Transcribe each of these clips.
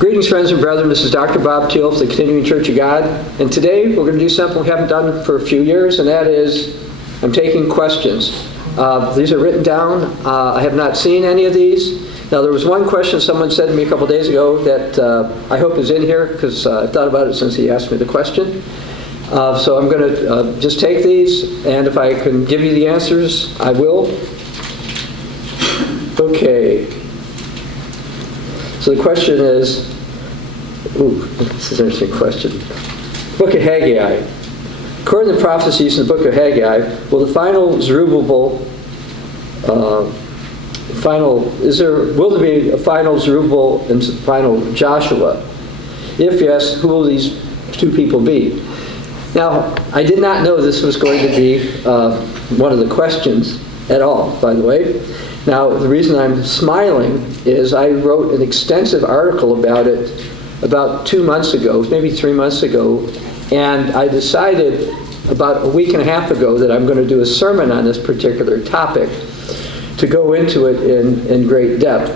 Greetings, friends and brethren. This is Dr. Bob Thiel of the Continuing Church of God. And today we're going to do something we haven't done for a few years, and that is I'm taking questions. These are written down. I have not seen any of these. Now, there was one question someone said to me a couple days ago that I hope is in here because I've thought about it since he asked me the question. So I'm going to just take these, and if I can give you the answers, I will. Okay. So the question is, this is an interesting question. Book of Haggai. According to Prophecies in the book of Haggai, will the final Zerubbabel, will there be a final Zerubbabel and final Joshua? If yes, who will these two people be? Now, I did not know this was going to be one of the questions at all, by the way. Now, the reason I'm smiling is I wrote an extensive article about it about 2 months ago, maybe 3 months ago, and I decided about a week and a half ago that I'm going to do a sermon on this particular topic to go into it in great depth.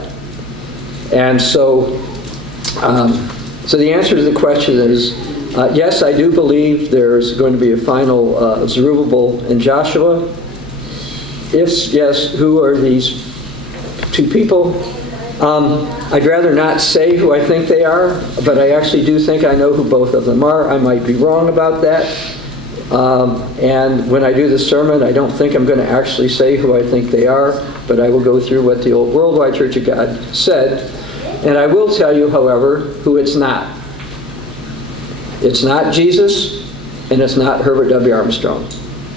And so the answer to the question is, yes, I do believe there's going to be a final Zerubbabel and Joshua. If yes, who are these two people? I'd rather not say who I think they are, but I actually do think I know who both of them are. I might be wrong about that. And when I do the sermon, I don't think I'm going to actually say who I think they are, but I will go through what the old Worldwide Church of God said. And I will tell you, however, who it's not. It's not Jesus, and it's not Herbert W. Armstrong.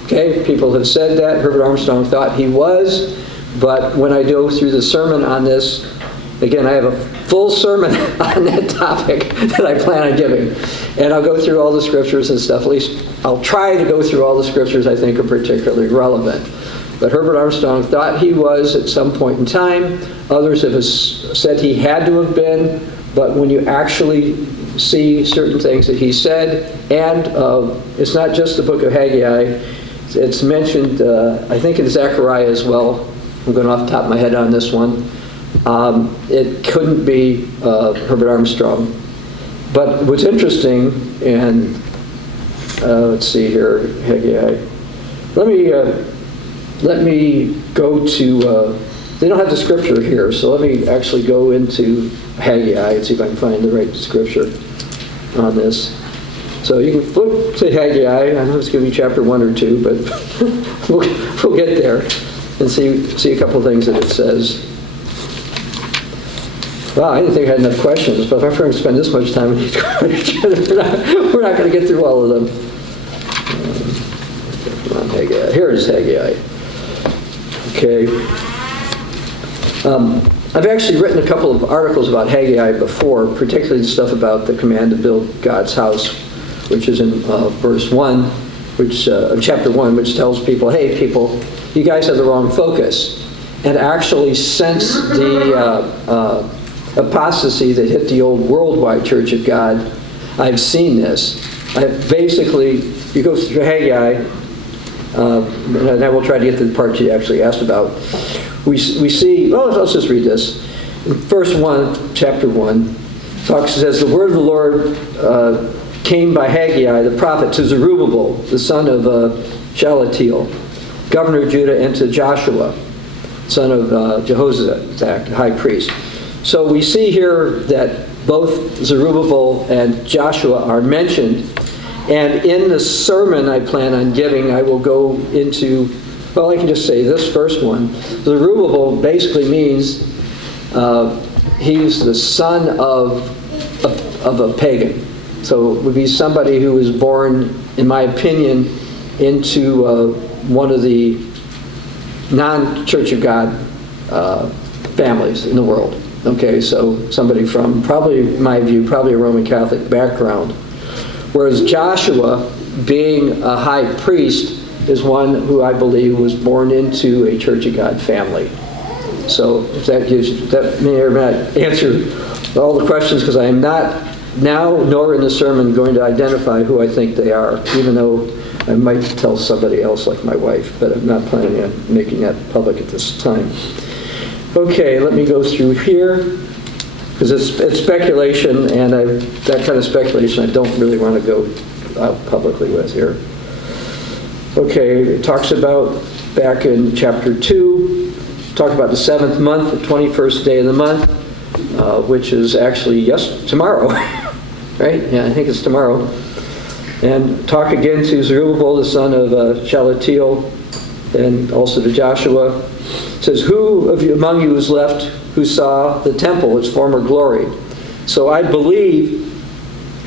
Okay, people have said that. Herbert Armstrong thought he was, but when I go through the sermon on this, again, I have a full sermon on that topic that I plan on giving. And I'll go through all the scriptures and stuff. At least I'll try to go through all the scriptures I think are particularly relevant. But Herbert Armstrong thought he was at some point in time. Others have said he had to have been. But when you actually see certain things that he said, and it's not just the book of Haggai, it's mentioned, I think, in Zechariah as well. I'm going off the top of my head on this one. It couldn't be Herbert Armstrong. But what's interesting, and let's see here, Haggai. Let me go to, they don't have the scripture here, so let me actually go into Haggai and see if I can find the right scripture on this. So you can flip to Haggai. I know it's going to be chapter 1 or 2, but we'll get there and see a couple things that it says. Wow, I didn't think I had enough questions, but if I'm going to spend this much time with these questions, we're not going to get through all of them. Come on, Haggai. Here is Haggai. Okay. I've actually written a couple of articles about Haggai before, particularly the stuff about the command to build God's house, which is in verse 1, chapter 1, which tells people, hey, people, you guys have the wrong focus. And actually, since the apostasy that hit the old Worldwide Church of God, I've seen this. Basically, you go through Haggai, and I will try to get to the part you actually asked about. We see, well, let's just read this. In verse 1, chapter 1, says, the word of the Lord came by Haggai, the prophet, to Zerubbabel, the son of Shealtiel, governor of Judah, and to Joshua, son of Jehozadak, high priest. So we see here that both Zerubbabel and Joshua are mentioned. And in the sermon I plan on giving, I will go into, well, I can just say this first one. Zerubbabel basically means he's the son of a pagan. So it would be somebody who was born, in my opinion, into one of the non-Church of God families in the world. Okay, so somebody from, probably, in my view, probably a Roman Catholic background. Whereas Joshua, being a high priest, is one who I believe was born into a Church of God family. So if that may or may not answer all the questions, because I am not now nor in the sermon going to identify who I think they are, even though I might tell somebody else like my wife, but I'm not planning on making that public at this time. Okay, let me go through here. because it's speculation, and that kind of speculation I don't really want to go out publicly with here. Okay, it talks about, back in chapter 2, talk about the 7th month, the 21st day of the month, which is actually tomorrow, right? Yeah, I think it's tomorrow. And talk again to Zerubbabel, the son of Thiel, and also to Joshua. It says, who of you among you is left who saw the temple, its former glory? So I believe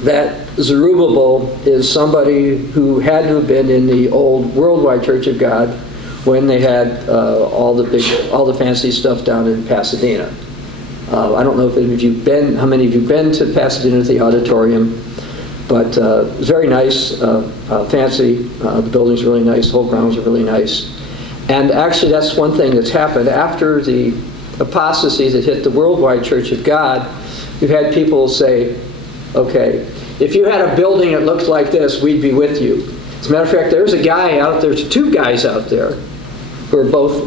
that Zerubbabel is somebody who had to have been in the old worldwide Church of God when they had all the fancy stuff down in Pasadena. I don't know if how many of you been to Pasadena, the auditorium, but it's very nice, fancy. The building's really nice, the whole grounds are really nice. And actually that's one thing that's happened. After the apostasy that hit the worldwide Church of God, we've had people say, okay, if you had a building that looked like this, we'd be with you. As a matter of fact, there's two guys out there who are both,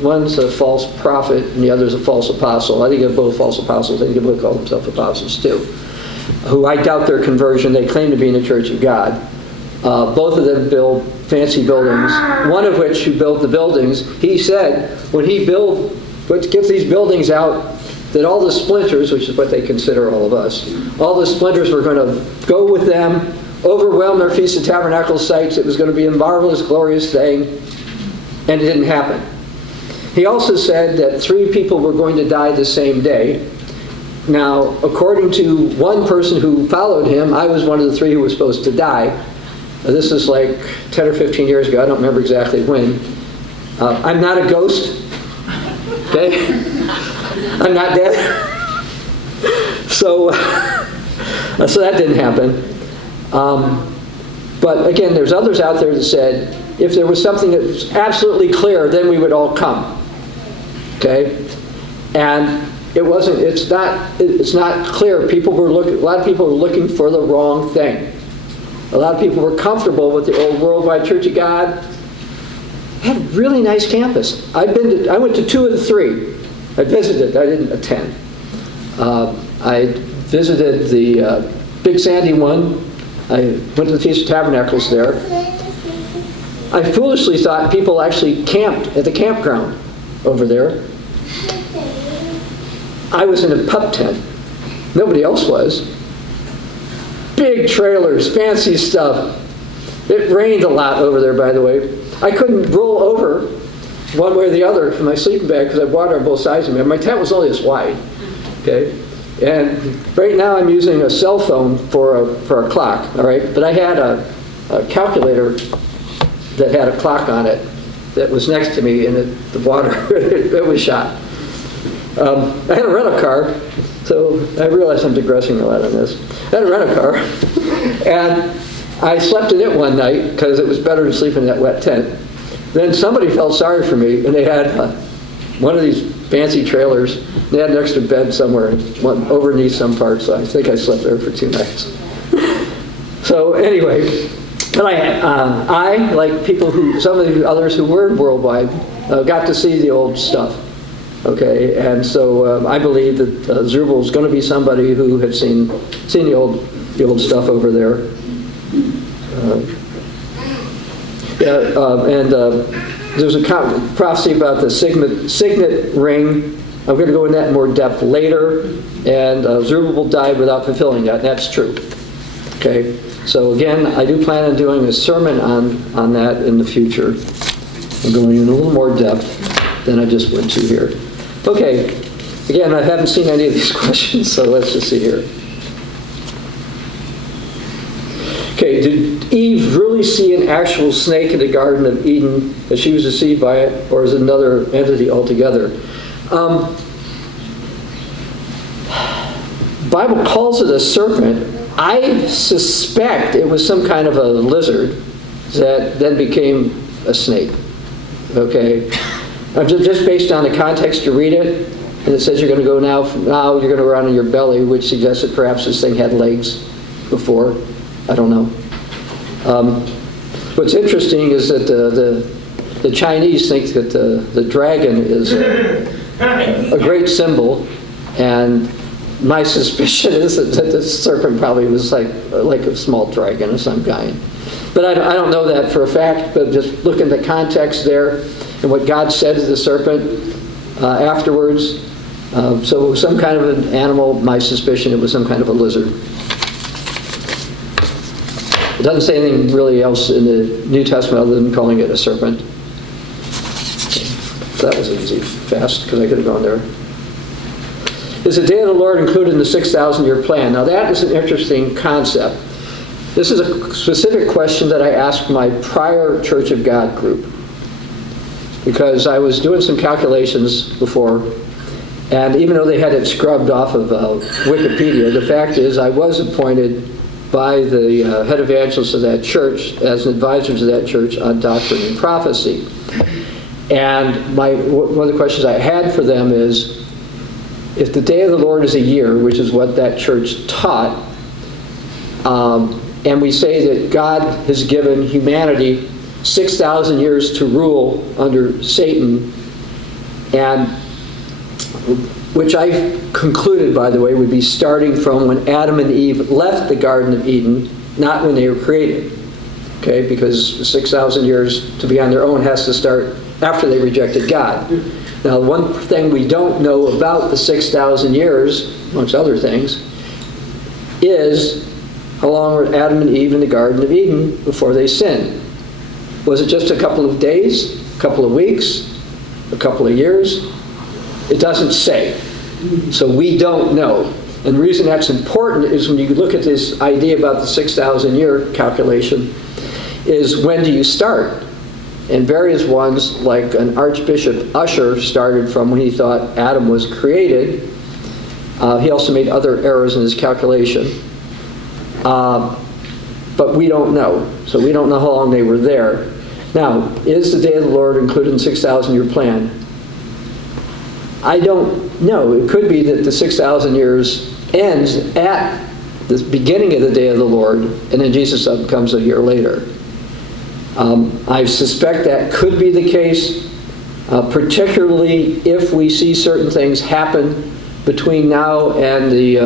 one's a false prophet and the other's a false apostle. I think they're both false apostles. I think they both call themselves apostles too, who I doubt their conversion. They claim to be in the Church of God. Both of them build fancy buildings. One of which, who built the buildings, he said when he gets these buildings out, that all the splinters, which is what they consider all of us, all the splinters were going to go with them, overwhelm their Feast of Tabernacles sites. It was going to be a marvelous, glorious thing, and it didn't happen. He also said that 3 people were going to die the same day. Now, according to one person who followed him, I was one of the 3 who was supposed to die. This is like 10 or 15 years ago. I don't remember exactly when. I'm not a ghost. Okay? I'm not dead. So that didn't happen. But again, there's others out there that said, if there was something that was absolutely clear, then we would all come. Okay? And it's not clear. A lot of people were looking for the wrong thing. A lot of people were comfortable with the old worldwide Church of God. Had a really nice campus. I went to 2 of the 3. I visited. I didn't attend. I visited the Big Sandy one. I went to the Feast of Tabernacles there. I foolishly thought people actually camped at the campground over there. I was in a pup tent. Nobody else was. Big trailers, fancy stuff. It rained a lot over there, by the way. I couldn't roll over one way or the other from my sleeping bag because I had water on both sides of me. My tent was only this wide. Okay? And right now I'm using a cell phone for a clock, all right? But I had a calculator that had a clock on it that was next to me, and the water, it was shot. I had a rental-car, so I realize I'm digressing a lot on this. I had a rental-car, and I slept in it one night because it was better to sleep in that wet tent. Then somebody felt sorry for me, and they had one of these fancy trailers. They had an extra bed somewhere, one overneath some part, so I think I slept there for 2 nights. So anyway, but I like some of the others who were worldwide, got to see the old stuff. Okay, and so I believe that Zerubbabel is going to be somebody who had seen the old stuff over there. There's a prophecy about the signet ring. I'm going to go into that in more depth later. And Zerubbabel died without fulfilling that, and that's true. Okay, so again, I do plan on doing a sermon on that in the future. I'm going in a little more depth than I just went to here. Okay, again, I haven't seen any of these questions, so let's just see here. Okay, did Eve really see an actual snake in the Garden of Eden as she was deceived by it, or is it another entity altogether? Bible calls it a serpent. I suspect it was some kind of a lizard that then became a snake. Okay, just based on the context, you read it, and it says you're going to go now you're going to run on your belly, which suggests that perhaps this thing had legs before. I don't know. What's interesting is that the Chinese think that the dragon is a great symbol, and my suspicion is that the serpent probably was like a small dragon of some kind. But I don't know that for a fact, but just look at the context there and what God said to the serpent afterwards. So it was some kind of an animal. My suspicion, it was some kind of a lizard. It doesn't say anything really else in the New Testament other than calling it a serpent. So that was easy, fast, because I could have gone there. Is the day of the Lord included in the 6,000-year plan? Now that is an interesting concept. This is a specific question that I asked my prior Church of God group, because I was doing some calculations before, and even though they had it scrubbed off of Wikipedia, the fact is I was appointed by the head evangelist of that church as an advisor to that church on doctrine and prophecy. And one of the questions I had for them is, if the day of the Lord is a year, which is what that church taught, and we say that God has given humanity 6,000 years to rule under Satan, and which I concluded, by the way, would be starting from when Adam and Eve left the Garden of Eden, not when they were created. Okay, because 6,000 years to be on their own has to start after they rejected God. Now, one thing we don't know about the 6,000 years, amongst other things, is how long were Adam and Eve in the Garden of Eden before they sinned? Was it just a couple of days, a couple of weeks, a couple of years? It doesn't say. So we don't know. And the reason that's important is when you look at this idea about the 6,000-year calculation, is when do you start? And various ones, like an Archbishop Usher, started from when he thought Adam was created. He also made other errors in his calculation. But we don't know. So we don't know how long they were there. Now, is the day of the Lord included in the 6,000-year plan? I don't know. It could be that the 6,000 years ends at the beginning of the day of the Lord, and then Jesus comes a year later. I suspect that could be the case, particularly if we see certain things happen between now and the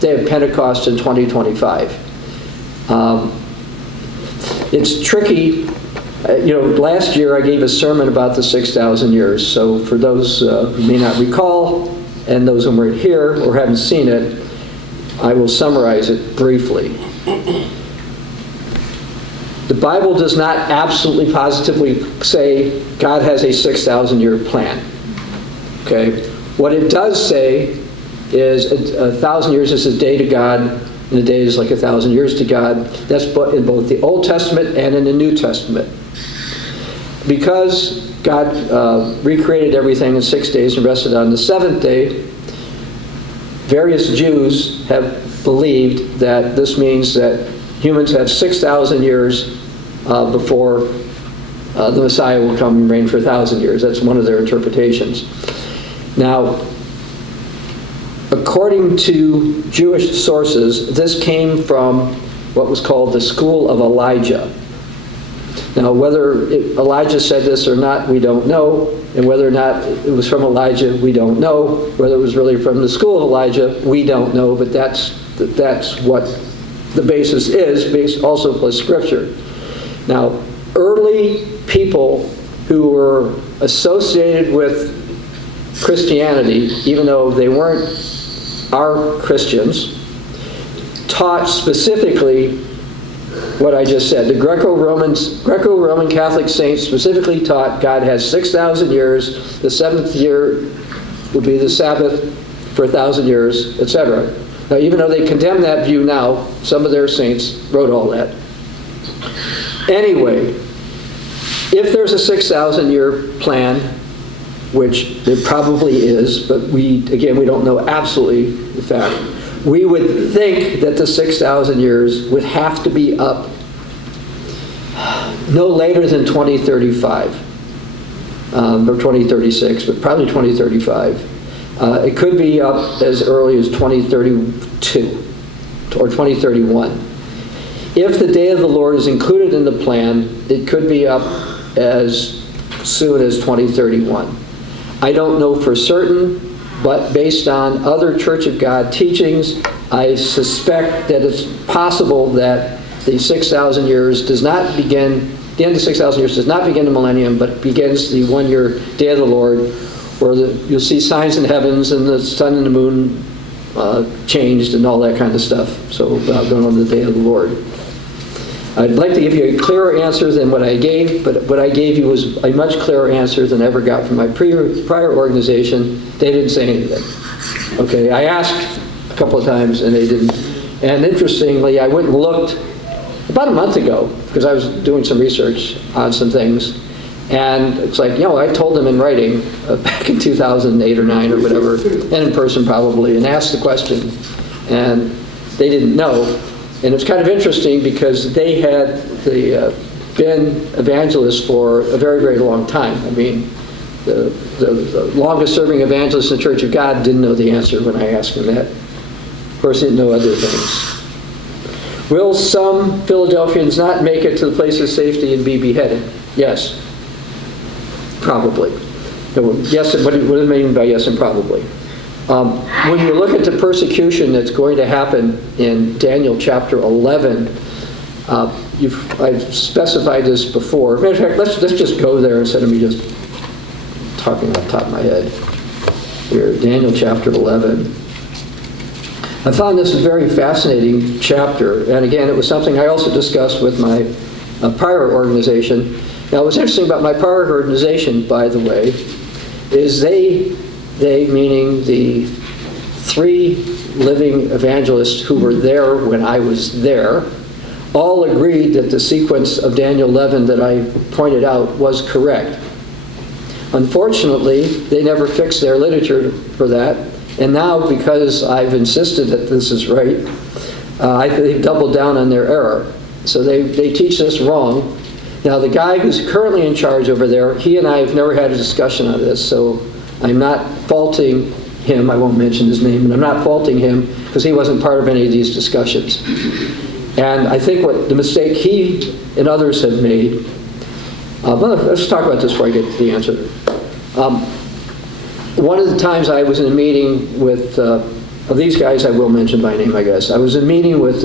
day of Pentecost in 2025. It's tricky. Last year I gave a sermon about the 6,000 years. So for those who may not recall, and those who weren't here or haven't seen it, I will summarize it briefly. The Bible does not absolutely positively say God has a 6,000-year plan. Okay? What it does say is 1,000 years is a day to God, and a day is like 1,000 years to God. That's in both the Old Testament and in the New Testament. Because God recreated everything in 6 days and rested on the seventh day, various Jews have believed that this means that humans have 6,000 years before the Messiah will come and reign for 1,000 years. That's one of their interpretations. Now, according to Jewish sources, this came from what was called the school of Elijah. Now, whether Elijah said this or not, we don't know. And whether or not it was from Elijah, we don't know. Whether it was really from the school of Elijah, we don't know. But that's what the basis is, based also plus Scripture. Now, early people who were associated with Christianity, even though they weren't our Christians, taught specifically what I just said. The Greco-Roman Catholic saints specifically taught God has 6,000 years, the seventh year will be the Sabbath for 1,000 years, etc. Now, even though they condemn that view now, some of their saints wrote all that. Anyway, if there's a 6,000-year plan, which there probably is, but we don't know absolutely the fact, we would think that the 6,000 years would have to be up no later than 2035, or 2036, but probably 2035. It could be up as early as 2032 or 2031. If the day of the Lord is included in the plan, it could be up as soon as 2031. I don't know for certain, but based on other Church of God teachings, I suspect that it's possible that the 6,000 years does not begin, the end of 6,000 years does not begin the millennium, but begins the one-year day of the Lord, where you'll see signs in the heavens and the sun and the moon changed and all that kind of stuff. So going on the day of the Lord. I'd like to give you a clearer answer than what I gave, but what I gave you was a much clearer answer than I ever got from my prior organization. They didn't say anything. Okay, I asked a couple of times and they didn't. And interestingly, I went and looked about a month ago, because I was doing some research on some things, and it's like, I told them in writing back in 2008 or 9 or whatever, and in person probably, and asked the question, and they didn't know. And it's kind of interesting because they had been evangelists for a very, very long time. I mean, the longest serving evangelist in the Church of God didn't know the answer when I asked him that. Of course, he didn't know other things. Will some Philadelphians not make it to the place of safety and be beheaded? Yes. Probably. Yes, what do I mean by yes and probably? When you look at the persecution that's going to happen in Daniel chapter 11, I've specified this before. Matter of fact, let's just go there instead of me just talking off the top of my head. Here, Daniel chapter 11. I found this a very fascinating chapter, and again, it was something I also discussed with my prior organization. Now, what's interesting about my prior organization, by the way, is they meaning the 3 living evangelists who were there when I was there, all agreed that the sequence of Daniel 11 that I pointed out was correct. Unfortunately, they never fixed their literature for that, and now because I've insisted that this is right, they've doubled down on their error. So they teach this wrong. Now, the guy who's currently in charge over there, he and I have never had a discussion on this, so I'm not faulting him. I won't mention his name, but I'm not faulting him because he wasn't part of any of these discussions. And I think what the mistake he and others have made, well, let's talk about this before I get the answer. One of the times I was in a meeting with, of these guys I will mention by name, I guess. I was in a meeting with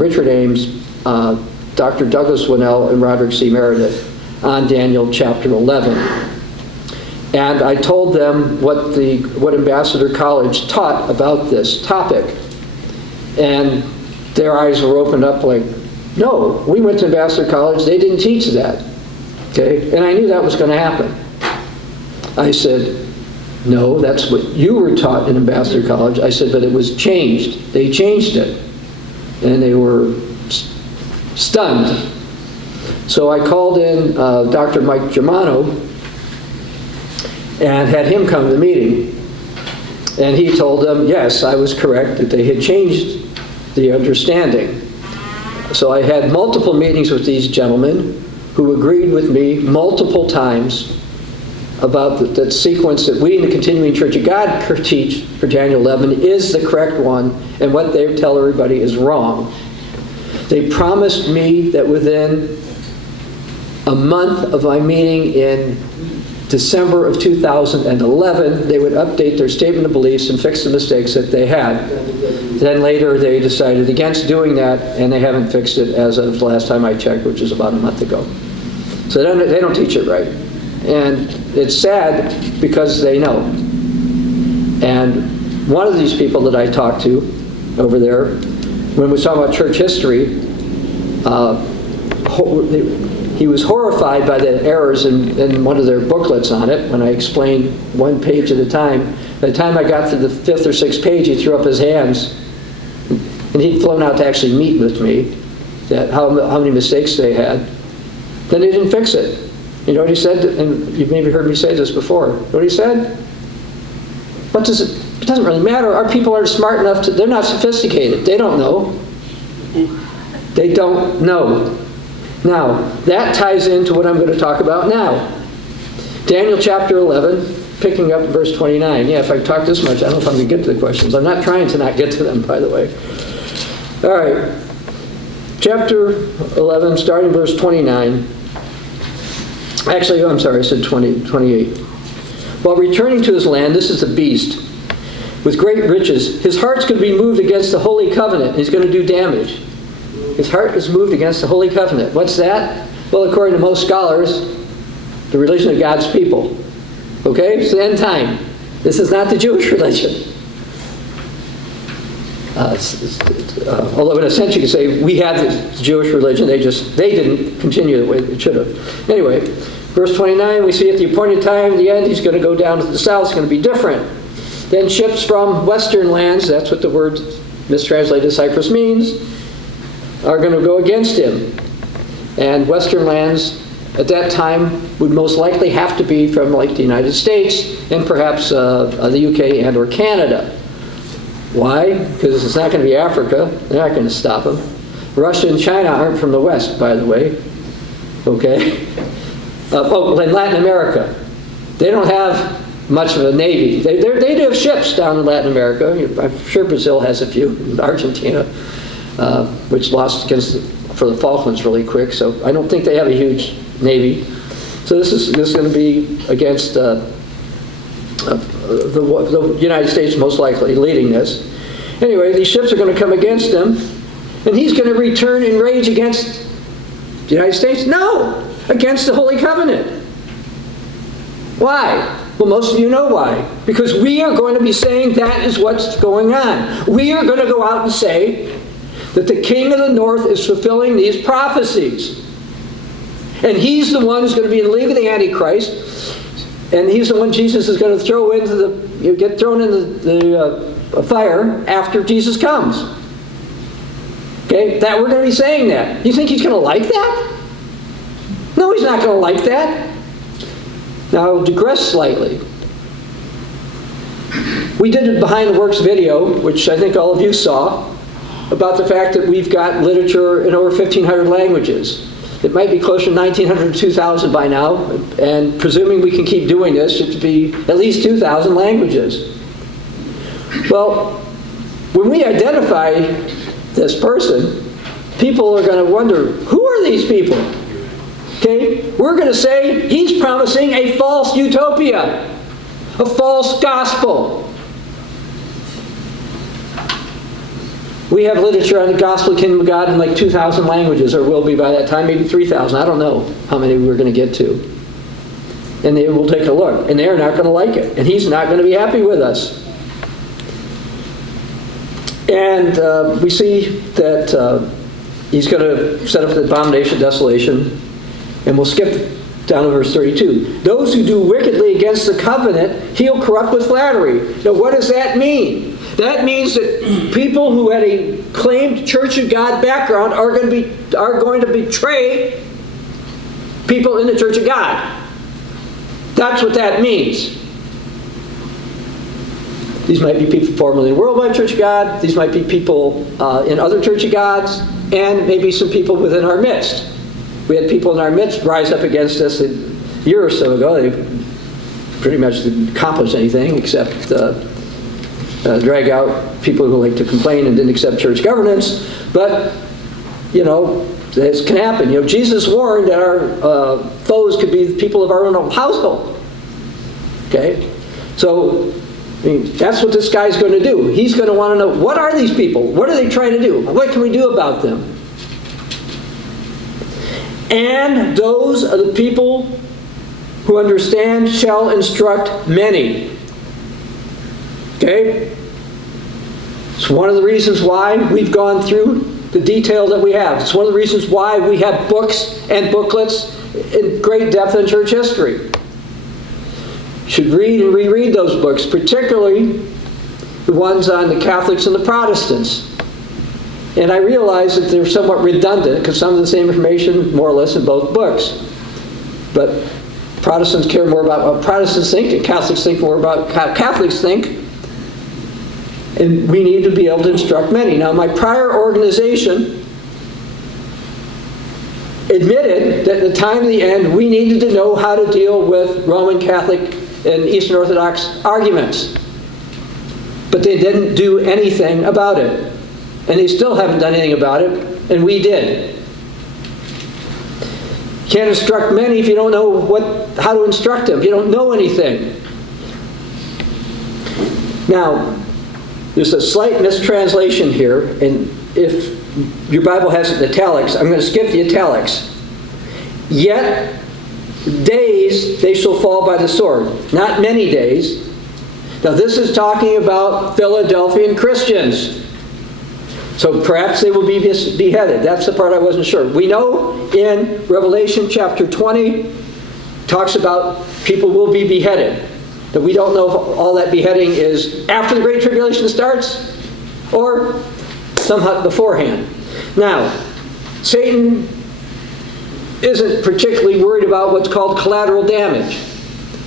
Richard Ames, Dr. Douglas Winnell, and Roderick C. Meredith on Daniel chapter 11. And I told them what Ambassador College taught about this topic. And their eyes were opened up like, no, we went to Ambassador College, they didn't teach that. Okay? And I knew that was going to happen. I said, no, that's what you were taught in Ambassador College. I said, but it was changed. They changed it. And they were stunned. So I called in Dr. Mike Germano and had him come to the meeting. And he told them, yes, I was correct, that they had changed the understanding. So I had multiple meetings with these gentlemen who agreed with me multiple times about that sequence that we in the Continuing Church of God teach for Daniel 11 is the correct one, and what they tell everybody is wrong. They promised me that within a month of my meeting in December of 2011, they would update their statement of beliefs and fix the mistakes that they had. Then later they decided against doing that, and they haven't fixed it as of the last time I checked, which is about a month ago. So they don't teach it right. And it's sad because they know. And one of these people that I talked to over there, when we was talking about church history, he was horrified by the errors in one of their booklets on it when I explained one page at a time. By the time I got to the 5th or 6th page, he threw up his hands. And he'd flown out to actually meet with me, that how many mistakes they had. Then they didn't fix it. You know what he said? And you've maybe heard me say this before. What he said? It doesn't really matter. Our people aren't smart enough they're not sophisticated. They don't know. They don't know. Now, that ties into what I'm going to talk about now. Daniel chapter 11, picking up verse 29. Yeah, if I talk this much, I don't know if I'm going to get to the questions. I'm not trying to not get to them, by the way. All right. Chapter 11, starting verse 29. Actually, I'm sorry, I said 28. While returning to his land, this is the beast. with great riches. His heart's going to be moved against the holy covenant. He's going to do damage. His heart is moved against the holy covenant. What's that? Well, according to most scholars, the religion of God's people. Okay? It's the end time. This is not the Jewish religion. Although in a sense you could say we have the Jewish religion, they didn't continue the way they should have. Anyway, verse 29, we see at the appointed time, the end, he's going to go down to the south. It's going to be different. Then ships from western lands, that's what the word mistranslated Cyprus means, are going to go against him. And western lands at that time would most likely have to be from like the United States and perhaps the UK and or Canada. Why? Because it's not going to be Africa. They're not going to stop them. Russia and China aren't from the West, by the way. Okay? And Latin America. They don't have much of a navy. They do have ships down in Latin America. I'm sure Brazil has a few. Argentina, which lost for the Falklands really quick. So I don't think they have a huge navy. So this is going to be against the United States, most likely leading this. Anyway, these ships are going to come against him, and he's going to return in rage against the United States? No, against the Holy Covenant. Why? Well, most of you know why. Because we are going to be saying that is what's going on. We are going to go out and say that the king of the north is fulfilling these prophecies. And he's the one who's going to be in the league of the Antichrist. And he's the one Jesus is going to throw into get thrown into the fire after Jesus comes. Okay? That we're going to be saying that. You think he's going to like that? No, he's not going to like that. Now, I'll digress slightly. We did a Behind the Works video, which I think all of you saw, about the fact that we've got literature in over 1,500 languages. It might be closer to 1,900 to 2,000 by now, and presuming we can keep doing this, it should be at least 2,000 languages. Well, when we identify this person, people are going to wonder, who are these people? Okay? We're going to say, he's promising a false utopia, a false gospel. We have literature on the gospel kingdom of God in like 2,000 languages, or will be by that time, maybe 3,000. I don't know how many we're going to get to. And they will take a look, and they're not going to like it. And he's not going to be happy with us. And we see that he's going to set up the abomination of desolation. And we'll skip down to verse 32. Those who do wickedly against the covenant, he'll corrupt with flattery. Now, what does that mean? That means that people who had a claimed Church of God background are going to betray people in the Church of God. That's what that means. These might be people formerly in the Worldwide Church of God. These might be people in other Church of Gods, and maybe some people within our midst. We had people in our midst rise up against us a year or so ago. They pretty much didn't accomplish anything except drag out people who like to complain and didn't accept church governance. But, this can happen. Jesus warned that our foes could be the people of our own household. Okay? So, that's what this guy's going to do. He's going to want to know, what are these people? What are they trying to do? What can we do about them? And those are the people who understand shall instruct many. Okay? It's one of the reasons why we've gone through the detail that we have. It's one of the reasons why we have books and booklets in great depth in church history. You should read and reread those books, particularly the ones on the Catholics and the Protestants. And I realize that they're somewhat redundant because some of the same information, more or less, in both books. But Protestants care more about what Protestants think, and Catholics think more about how Catholics think. And we need to be able to instruct many. Now, my prior organization admitted that at the time of the end, we needed to know how to deal with Roman Catholic and Eastern Orthodox arguments. But they didn't do anything about it. And they still haven't done anything about it, and we did. You can't instruct many if you don't know how to instruct them, if you don't know anything. Now, There's a slight mistranslation here, and if your Bible has it in italics, I'm going to skip the italics. Yet days they shall fall by the sword. Not many days. Now this is talking about Philadelphian Christians. So perhaps they will be beheaded. That's the part I wasn't sure. We know in Revelation chapter 20, talks about people will be beheaded. That we don't know if all that beheading is after the Great Tribulation starts or somehow beforehand. Now, Satan isn't particularly worried about what's called collateral damage.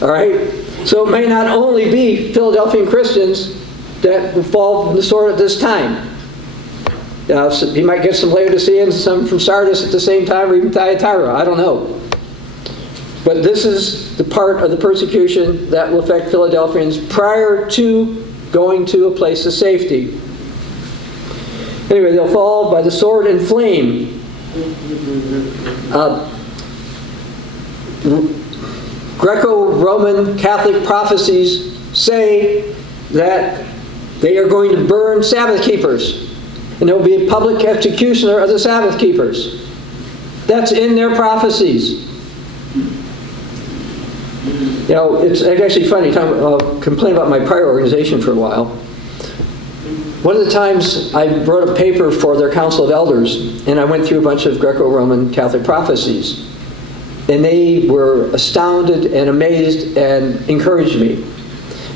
All right? So it may not only be Philadelphian Christians that will fall from the sword at this time. So he might get some Laodiceans, some from Sardis at the same time, or even Thyatira. I don't know. But this is the part of the persecution that will affect Philadelphians prior to going to a place of safety. Anyway, they'll fall by the sword and flame. Greco-Roman Catholic prophecies say that they are going to burn Sabbath keepers. And there will be a public executioner of the Sabbath keepers. That's in their prophecies. You know, it's actually funny. I'll complain about my prior organization for a while. One of the times I wrote a paper for their Council of Elders, and I went through a bunch of Greco-Roman Catholic prophecies. And they were astounded and amazed and encouraged me.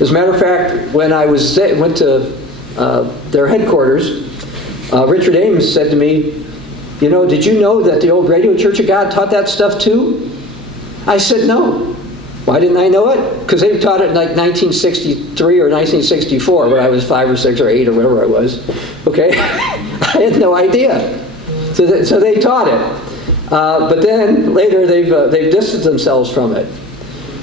As a matter of fact, when I went to their headquarters, Richard Ames said to me, you know, did you know that the old Radio Church of God taught that stuff too? I said, no. Why didn't I know it? Because they taught it in like 1963 or 1964 when I was 5 or 6 or 8 or whatever I was. Okay? I had no idea. So they taught it. But then later they've distanced themselves from it.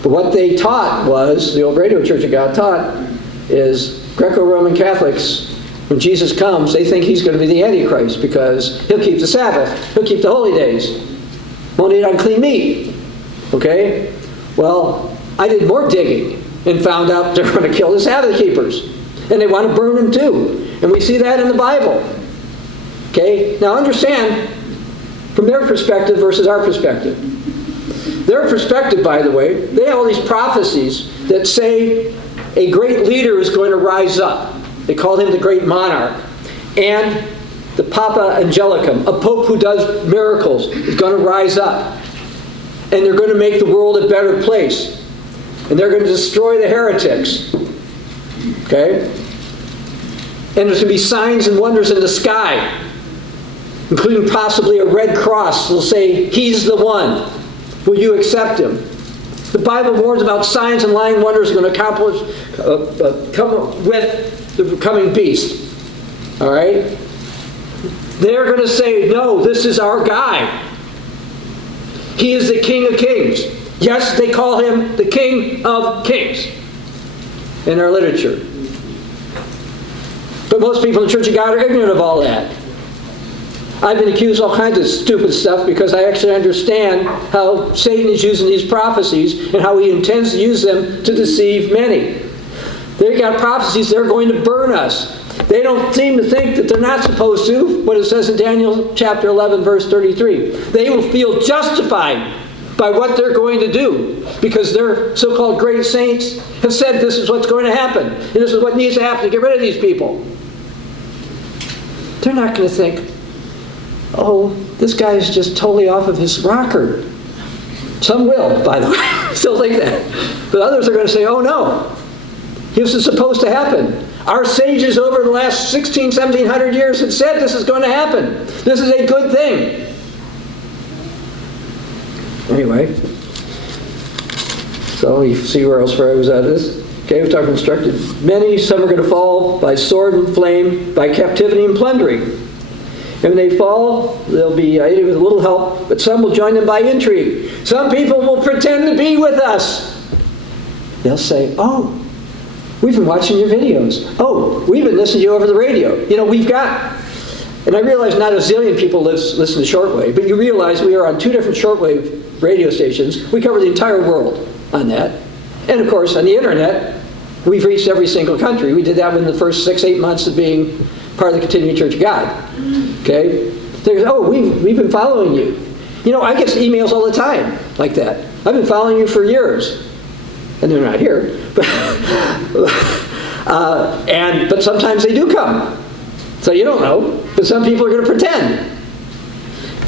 But what they taught was, the old Radio Church of God taught, is Greco-Roman Catholics, when Jesus comes, they think he's going to be the Antichrist because he'll keep the Sabbath, he'll keep the holy days, won't eat unclean meat. Okay? Well, I did more digging and found out they're going to kill the Sabbath keepers. And they want to burn them too. And we see that in the Bible. Okay? Now understand, from their perspective versus our perspective. Their perspective, by the way, they have all these prophecies that say a great leader is going to rise up. They called him the great monarch. And the Papa Angelicum, a pope who does miracles, is going to rise up. And they're going to make the world a better place. And they're going to destroy the heretics. Okay? And there's going to be signs and wonders in the sky, including possibly a red cross. They'll say, he's the one. Will you accept him? The Bible warns about signs and lying wonders are going to accomplish, come with the coming beast. All right? They're going to say, no, this is our guy. He is the King of Kings. Yes, they call him the King of Kings in our literature. But most people in the Church of God are ignorant of all that. I've been accused of all kinds of stupid stuff because I actually understand how Satan is using these prophecies and how he intends to use them to deceive many. They've got prophecies they're going to burn us. They don't seem to think that they're not supposed to, what it says in Daniel chapter 11, verse 33. They will feel justified by what they're going to do because their so-called great saints have said this is what's going to happen. And this is what needs to happen to get rid of these people. They're not going to think, oh, this guy is just totally off of his rocker. Some will, by the way, still think that. But others are going to say, oh no, this is supposed to happen. Our sages over the last 1700 years have said this is going to happen. This is a good thing. Anyway, so you see where else I was at this. Okay, we've talked instructed. Many, some are going to fall by sword and flame, by captivity and plundering. And when they fall, they'll be aided with a little help, but some will join them by intrigue. Some people will pretend to be with us. They'll say, oh, we've been watching your videos. Oh, we've been listening to you over the radio. You know, we've got... And I realize not a zillion people listen to shortwave, but you realize we are on 2 different shortwave radio stations. We cover the entire world on that. And of course, on the internet, we've reached every single country. We did that within the first 6-8 months of being part of the Continuing Church of God. Okay? There's, oh, we've been following you. You know, I get emails all the time like that. I've been following you for years. And they're not here. But sometimes they do come. So you don't know. But some people are going to pretend.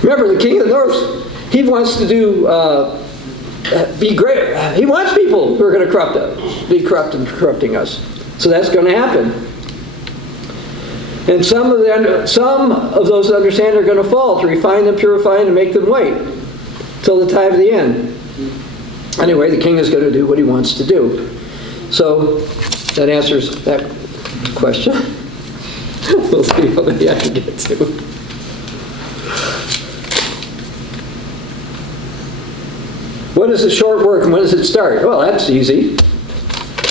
Remember, the King of the North, he wants to be great. He wants people who are going to be corrupt and corrupting us. So that's going to happen. And some of those that understand are going to fall, to refine them, purify them, and make them white till the time of the end. Anyway, the king is going to do what he wants to do. So that answers that question. We'll see how many I can get to. What is the short work and when does it start? Well, that's easy.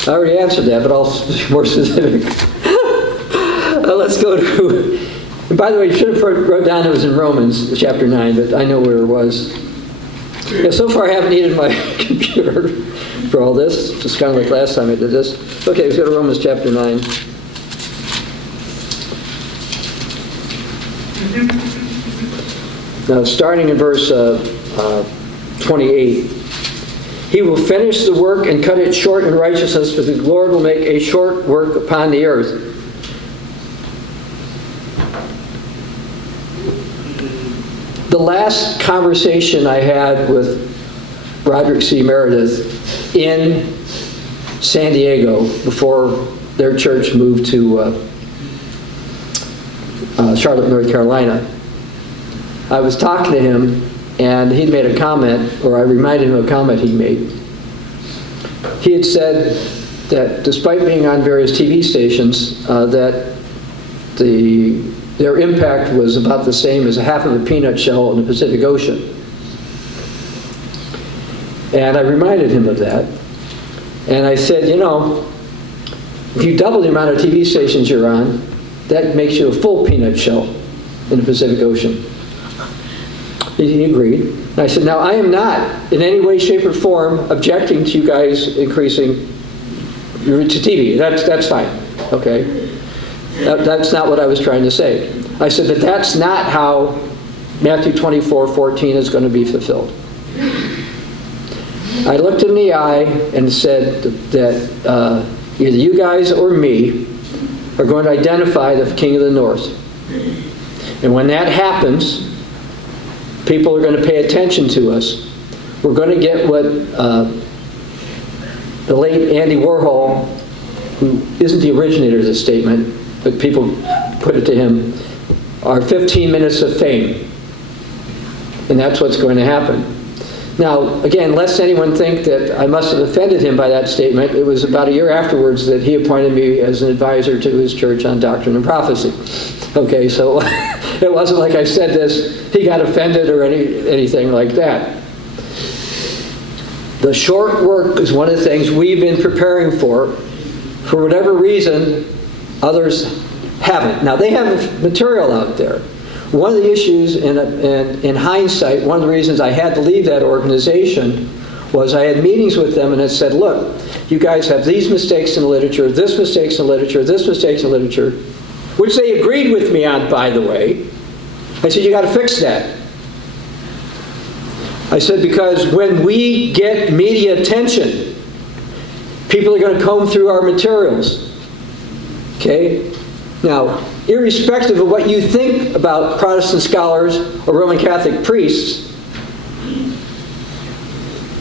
I already answered that, but I'll be more specific. Let's go to, and by the way, you should have wrote down it was in Romans chapter 9, but I know where it was. Yeah, so far I haven't needed my computer for all this, just kind of like last time I did this. Okay, let's go to Romans chapter 9. Now, starting in verse 28. He will finish the work and cut it short in righteousness, but the Lord will make a short work upon the earth. The last conversation I had with Roderick C. Meredith in San Diego before their church moved to Charlotte, North Carolina, I was talking to him and he'd made a comment, or I reminded him of a comment he'd made. He had said that despite being on various TV stations, that their impact was about the same as half of a peanut shell in the Pacific Ocean. And I reminded him of that. And I said, you know, if you double the amount of TV stations you're on, that makes you a full peanut shell in the Pacific Ocean. He agreed. And I said, now I am not in any way, shape, or form objecting to you guys increasing to TV. That's fine. Okay? That's not what I was trying to say. I said, but that's not how Matthew 24:14 is going to be fulfilled. I looked him in the eye and said that either you guys or me are going to identify the King of the North. And when that happens, people are going to pay attention to us. We're going to get what the late Andy Warhol, who isn't the originator of this statement, but people put it to him, our 15 minutes of fame. And that's what's going to happen. Now, again, lest anyone think that I must have offended him by that statement, it was about a year afterwards that he appointed me as an advisor to his church on doctrine and prophecy. Okay, so it wasn't like I said this, he got offended or anything like that. The short work is one of the things we've been preparing for whatever reason, others haven't. Now, they have material out there. One of the issues, in hindsight, one of the reasons I had to leave that organization was I had meetings with them and I said, look, you guys have these mistakes in the literature, this mistakes in literature, this mistakes in literature, which they agreed with me on, by the way. I said, you got to fix that. I said, because when we get media attention, people are going to comb through our materials. Okay? Now, irrespective of what you think about Protestant scholars or Roman Catholic priests,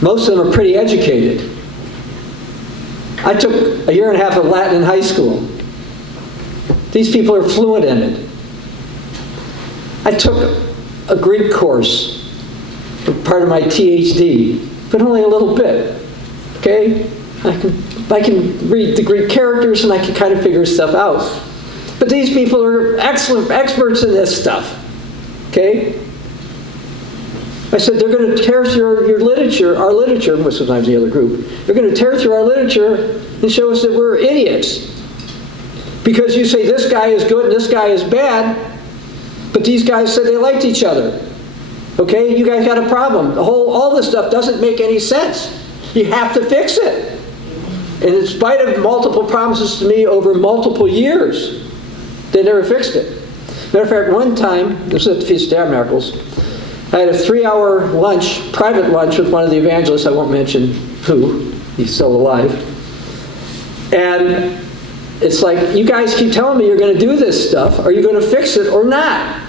most of them are pretty educated. I took a year and a half of Latin in high school. These people are fluent in it. I took a Greek course, part of my PhD, but only a little bit. Okay? I can read the Greek characters and I can kind of figure stuff out. But these people are excellent experts in this stuff. Okay? I said, they're going to tear through your literature, our literature, which sometimes the other group, they're going to tear through our literature and show us that we're idiots. Because you say this guy is good and this guy is bad, but these guys said they liked each other. Okay? You guys got a problem. All this stuff doesn't make any sense. You have to fix it. And in spite of multiple promises to me over multiple years, they never fixed it. Matter of fact, one time, this was at the Feast of Tabernacles, I had a 3-hour lunch, private lunch with one of the evangelists, I won't mention who, he's still alive. And it's like, you guys keep telling me you're going to do this stuff. Are you going to fix it or not?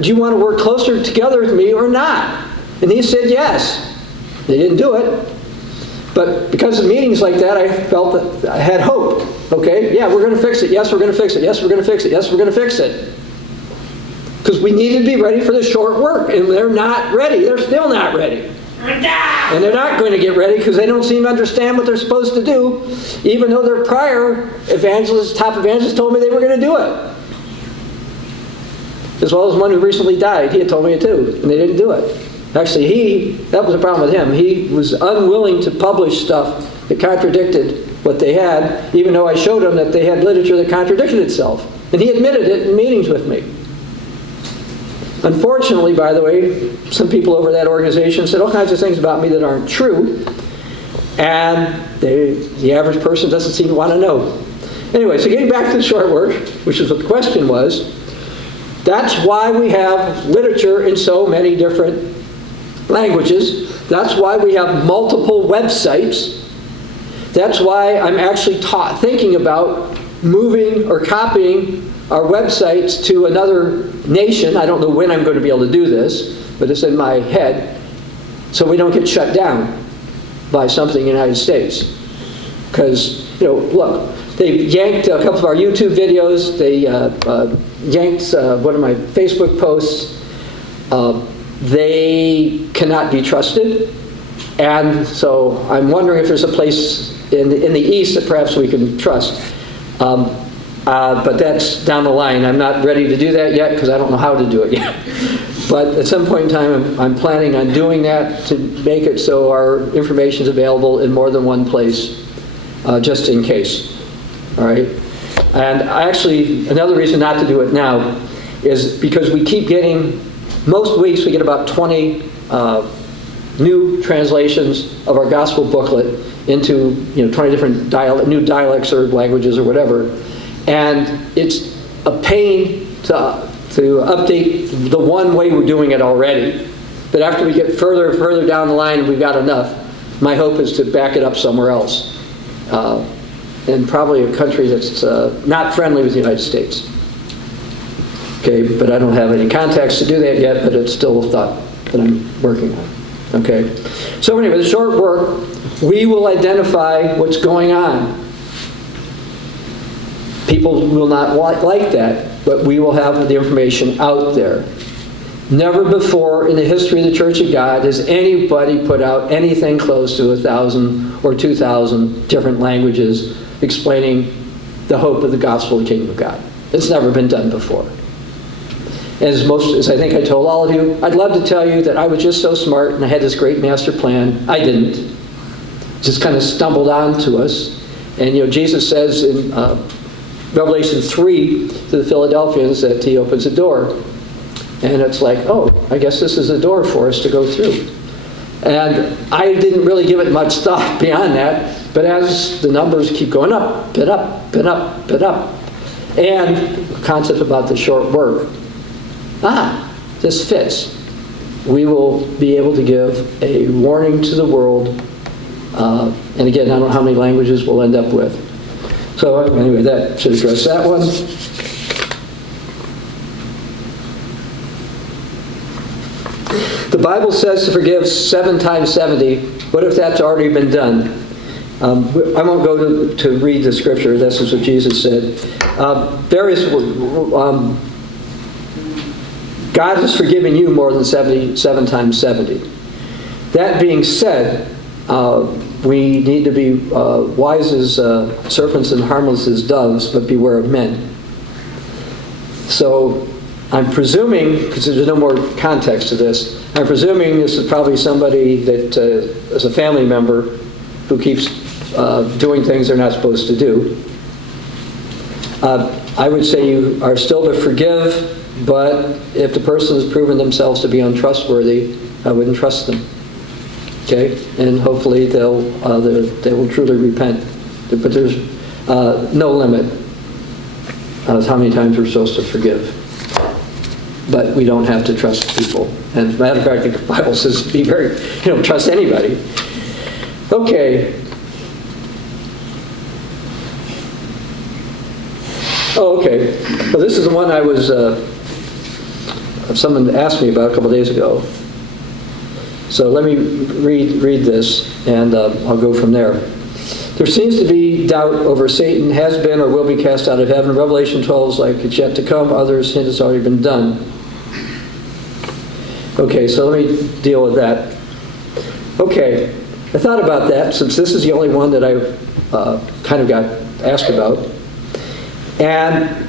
Do you want to work closer together with me or not? And he said yes. They didn't do it. But because of meetings like that, I felt that I had hope. Okay, yeah, we're going to fix it. Yes, we're going to fix it. Yes, we're going to fix it. Yes, we're going to fix it. Because we need to be ready for the short work. And they're not ready. They're still not ready. And they're not going to get ready because they don't seem to understand what they're supposed to do, even though their prior evangelists, top evangelists, told me they were going to do it. As well as one who recently died. He had told me it too, and they didn't do it. Actually, that was the problem with him. He was unwilling to publish stuff that contradicted what they had, even though I showed him that they had literature that contradicted itself. And he admitted it in meetings with me. Unfortunately, by the way, some people over that organization said all kinds of things about me that aren't true, and the average person doesn't seem to want to know. Anyway, so getting back to the short work, which is what the question was, that's why we have literature in so many different languages. That's why we have multiple websites. That's why I'm actually thinking about moving or copying our websites to another nation. I don't know when I'm going to be able to do this, but it's in my head, so we don't get shut down by something in the United States. Because, look, they yanked a couple of our YouTube videos. They yanked one of my Facebook posts. They cannot be trusted. And so I'm wondering if there's a place in the East that perhaps we can trust. But that's down the line. I'm not ready to do that yet because I don't know how to do it yet. But at some point in time, I'm planning on doing that to make it so our information is available in more than one place, just in case. All right? And actually, another reason not to do it now is because we keep getting, most weeks we get about 20 new translations of our gospel booklet into 20 different new dialects or languages or whatever. And it's a pain to update the one way we're doing it already. But after we get further and further down the line and we've got enough, my hope is to back it up somewhere else. And probably a country that's not friendly with the United States. Okay, but I don't have any contacts to do that yet, but it's still a thought that I'm working on. Okay, so anyway, the short work, we will identify what's going on. People will not like that, but we will have the information out there. Never before in the history of the Church of God has anybody put out anything close to 1,000 or 2,000 different languages explaining the hope of the gospel of the kingdom of God. It's never been done before. As I think I told all of you, I'd love to tell you that I was just so smart and I had this great master plan. I didn't. Just kind of stumbled onto us. And Jesus says in Revelation 3 to the Philadelphians that he opens a door. And it's like, oh, I guess this is a door for us to go through. And I didn't really give it much thought beyond that. But as the numbers keep going up, and up, and up, and up, and the concept about the short work, this fits. We will be able to give a warning to the world. And again, I don't know how many languages we'll end up with. So anyway, that should address that one. The Bible says to forgive 7 times 70. What if that's already been done? I won't go to read the scripture. This is what Jesus said. God has forgiven you more than 7 times 70. That being said, we need to be wise as serpents and harmless as doves, but beware of men. So I'm presuming, because there's no more context to this, I'm presuming this is probably somebody that is a family member who keeps doing things they're not supposed to do. I would say you are still to forgive, but if the person has proven themselves to be untrustworthy, I wouldn't trust them. Okay, and hopefully they will truly repent. But there's no limit as how many times we're supposed to forgive. But we don't have to trust people. And as a matter of fact, the Bible says be very, trust anybody. Okay. Oh, okay. Well, this is the one I was, someone asked me about a couple days ago. So let me read this, and I'll go from there. There seems to be doubt over Satan has been or will be cast out of heaven. Revelation 12 is like it's yet to come. Others hint it's already been done. Okay, so let me deal with that. Okay, I thought about that since this is the only one that I've kind of got asked about. And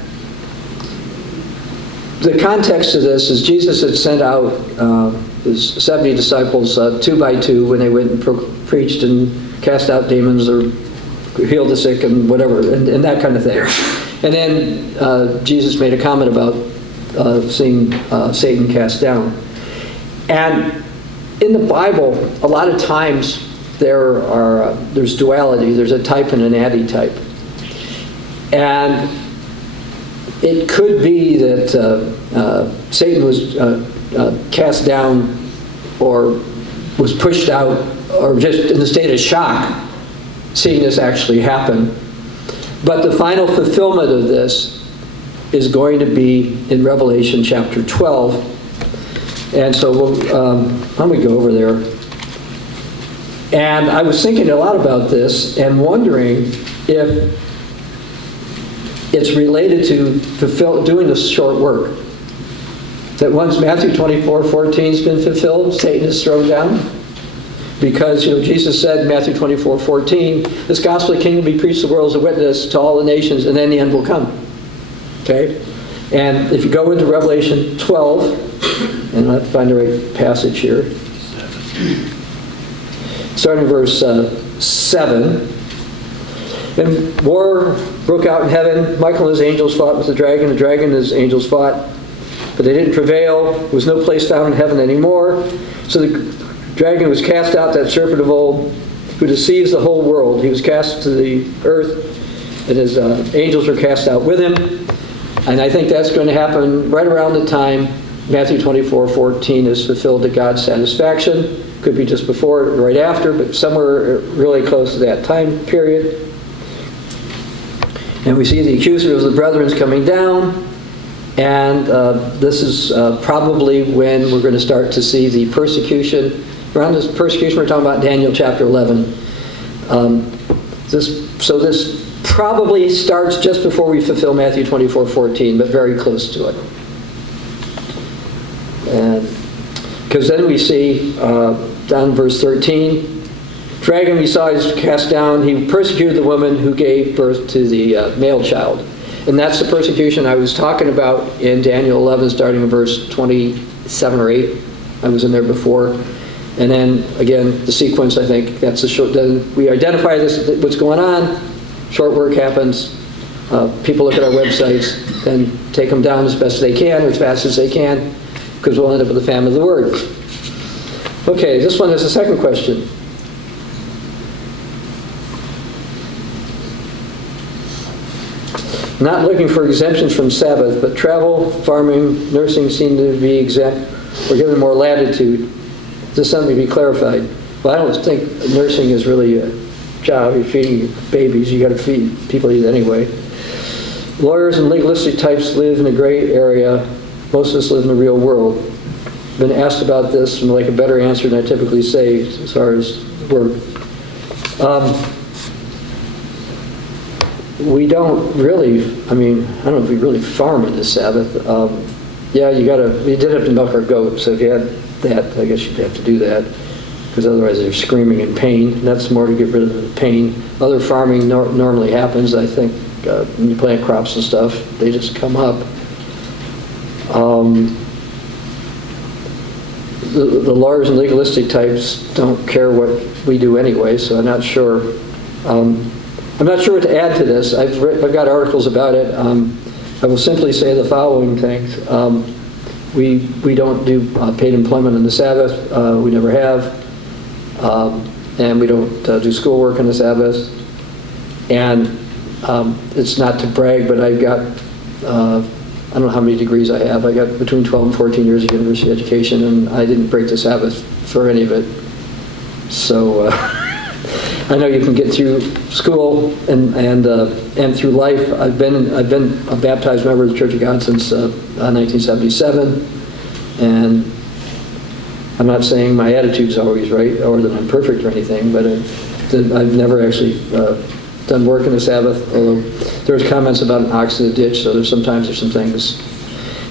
the context of this is Jesus had sent out his 70 disciples 2 by 2 when they went and preached and cast out demons or healed the sick and whatever, and that kind of thing. And then Jesus made a comment about seeing Satan cast down. And in the Bible, a lot of times there's duality. There's a type and an antitype. And it could be that Satan was cast down or was pushed out or just in a state of shock seeing this actually happen. But the final fulfillment of this is going to be in Revelation chapter 12. And so why don't we go over there? And I was thinking a lot about this and wondering if it's related to doing this short work. That once Matthew 24:14 has been fulfilled, Satan is thrown down. Because Jesus said in Matthew 24:14, this gospel of the kingdom will be preached to the world as a witness to all the nations, and then the end will come. Okay? And if you go into Revelation 12, and I'll have to find the right passage here. Starting verse 7. And war broke out in heaven. Michael and his angels fought with the dragon. The dragon and his angels fought, but they didn't prevail. There was no place found in heaven anymore. So the dragon was cast out, that serpent of old, who deceives the whole world. He was cast to the earth, and his angels were cast out with him. And I think that's going to happen right around the time Matthew 24:14 is fulfilled to God's satisfaction. Could be just before or right after, but somewhere really close to that time period. And we see the accuser of the brethren is coming down. And this is probably when we're going to start to see the persecution. Around this persecution, we're talking about Daniel chapter 11. This probably starts just before we fulfill Matthew 24:14, but very close to it. Because then we see down in verse 13, dragon we saw is cast down. He persecuted the woman who gave birth to the male child. And that's the persecution I was talking about in Daniel 11, starting in verse 27 or 8. I was in there before. And then, again, the sequence, I think, that's the short. Then we identify this, what's going on. Short work happens. People look at our websites and take them down as best as they can, or as fast as they can, because we'll end up with the famine of the word. Okay, this one is the second question. Not looking for exemptions from Sabbath, but travel, farming, nursing seem to be exempt or given more latitude. Is this something to be clarified? Well, I don't think nursing is really a job. You're feeding babies. You got to feed people eat anyway. Lawyers and legalistic types live in a gray area. Most of us live in the real world. Been asked about this and like a better answer than I typically say as far as work. We don't really, I don't know if we really farm in the Sabbath. Yeah, we did have to milk our goat, so if you had that, I guess you'd have to do that, because otherwise they're screaming in pain. That's more to get rid of the pain. Other farming normally happens, I think, when you plant crops and stuff, they just come up. The lawyers and legalistic types don't care what we do anyway, so I'm not sure. I'm not sure what to add to this. I've got articles about it. I will simply say the following things. We don't do paid employment on the Sabbath. We never have. and we don't do schoolwork on the Sabbath. And it's not to brag, but I've got, I don't know how many degrees I have. I got between 12 and 14 years of university education, and I didn't break the Sabbath for any of it. So I know you can get through school and through life. I've been a baptized member of the Church of God since 1977, and I'm not saying my attitude's always right or that I'm perfect or anything, but I've never actually done work in the Sabbath, although there's comments about an ox in the ditch, so there's some things.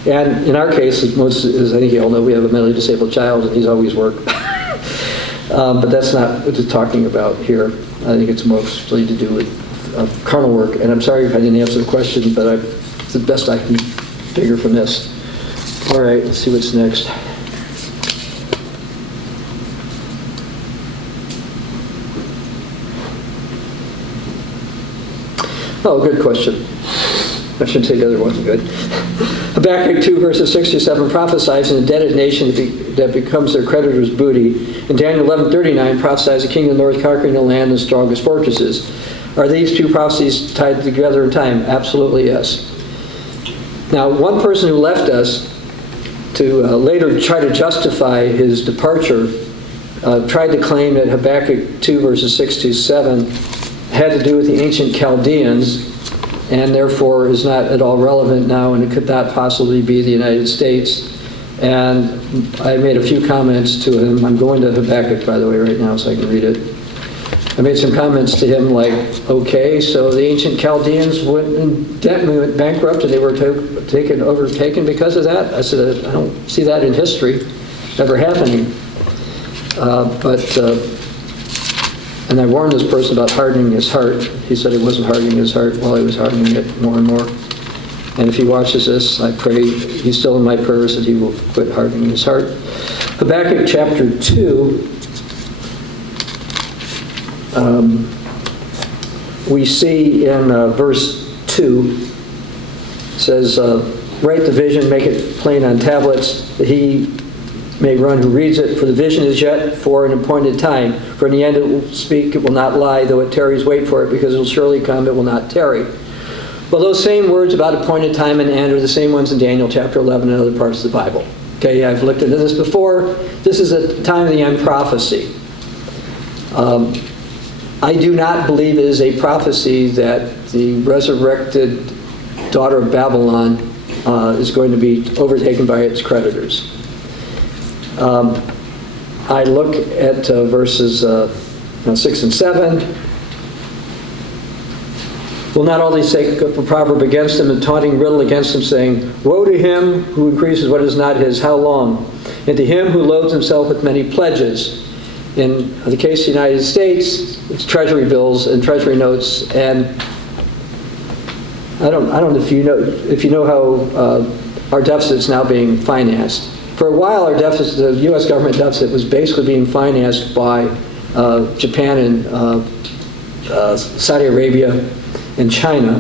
And in our case, as I think you all know, we have a mentally disabled child, and he's always worked. But that's not what we're talking about here. I think it's mostly to do with carnal work. And I'm sorry if I didn't answer the question, but it's the best I can figure from this. All right, let's see what's next. Oh, good question. I shouldn't say the other one's good. Habakkuk 2, verses 6 to 7 prophesies an indebted nation that becomes their creditor's booty. And Daniel 11:39 prophesies a king of the north conquering the land and strongest fortresses. Are these two prophecies tied together in time? Absolutely yes. Now, one person who left us to later try to justify his departure tried to claim that Habakkuk 2, verses 6 to 7 had to do with the ancient Chaldeans, and therefore is not at all relevant now, and it could not possibly be the United States. And I made a few comments to him. I'm going to Habakkuk, by the way, right now, so I can read it. I made some comments to him like, okay, so the ancient Chaldeans went in debt, went bankrupt, and they were overtaken because of that? I said, I don't see that in history ever happening. And I warned this person about hardening his heart. He said he wasn't hardening his heart. Well, he was hardening it more and more. And if he watches this, I pray he's still in my prayers that he will quit hardening his heart. Habakkuk chapter 2, we see in verse 2, it says, write the vision, make it plain on tablets, that he may run who reads it, for the vision is yet for an appointed time. For in the end it will speak, it will not lie, though it tarries, wait for it, because it will surely come, it will not tarry. Well, those same words about appointed time and end are the same ones in Daniel chapter 11 and other parts of the Bible. Okay, I've looked into this before. This is a time of the end prophecy. I do not believe it is a prophecy that the resurrected daughter of Babylon is going to be overtaken by its creditors. I look at verses 6 and 7. Will not all these take up a proverb against him and taunting riddle against him, saying, woe to him who increases what is not his, how long? And to him who loads himself with many pledges. In the case of the United States, it's treasury bills and treasury notes, and I don't know if you know how our deficit is now being financed. For a while, our deficit, the U.S. government deficit, was basically being financed by Japan and Saudi Arabia and China.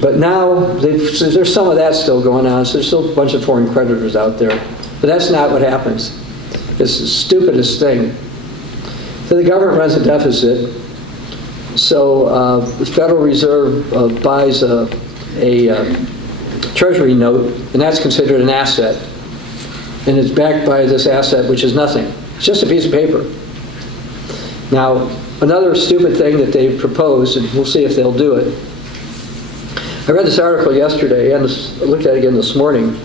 But now, there's some of that still going on, so there's still a bunch of foreign creditors out there. But that's not what happens. It's the stupidest thing. So the government runs a deficit, so the Federal Reserve buys a treasury note, and that's considered an asset. And it's backed by this asset, which is nothing. It's just a piece of paper. Now, another stupid thing that they've proposed, and we'll see if they'll do it. I read this article yesterday, and I looked at it again this morning.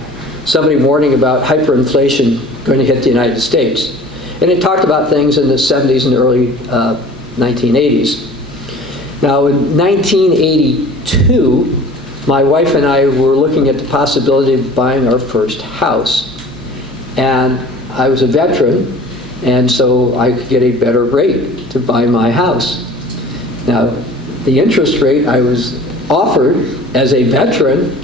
Somebody warning about hyperinflation going to hit the United States. And it talked about things in the 70s and early 1980s. Now, in 1982, my wife and I were looking at the possibility of buying our first house. And I was a veteran, and so I could get a better rate to buy my house. Now, the interest rate I was offered as a veteran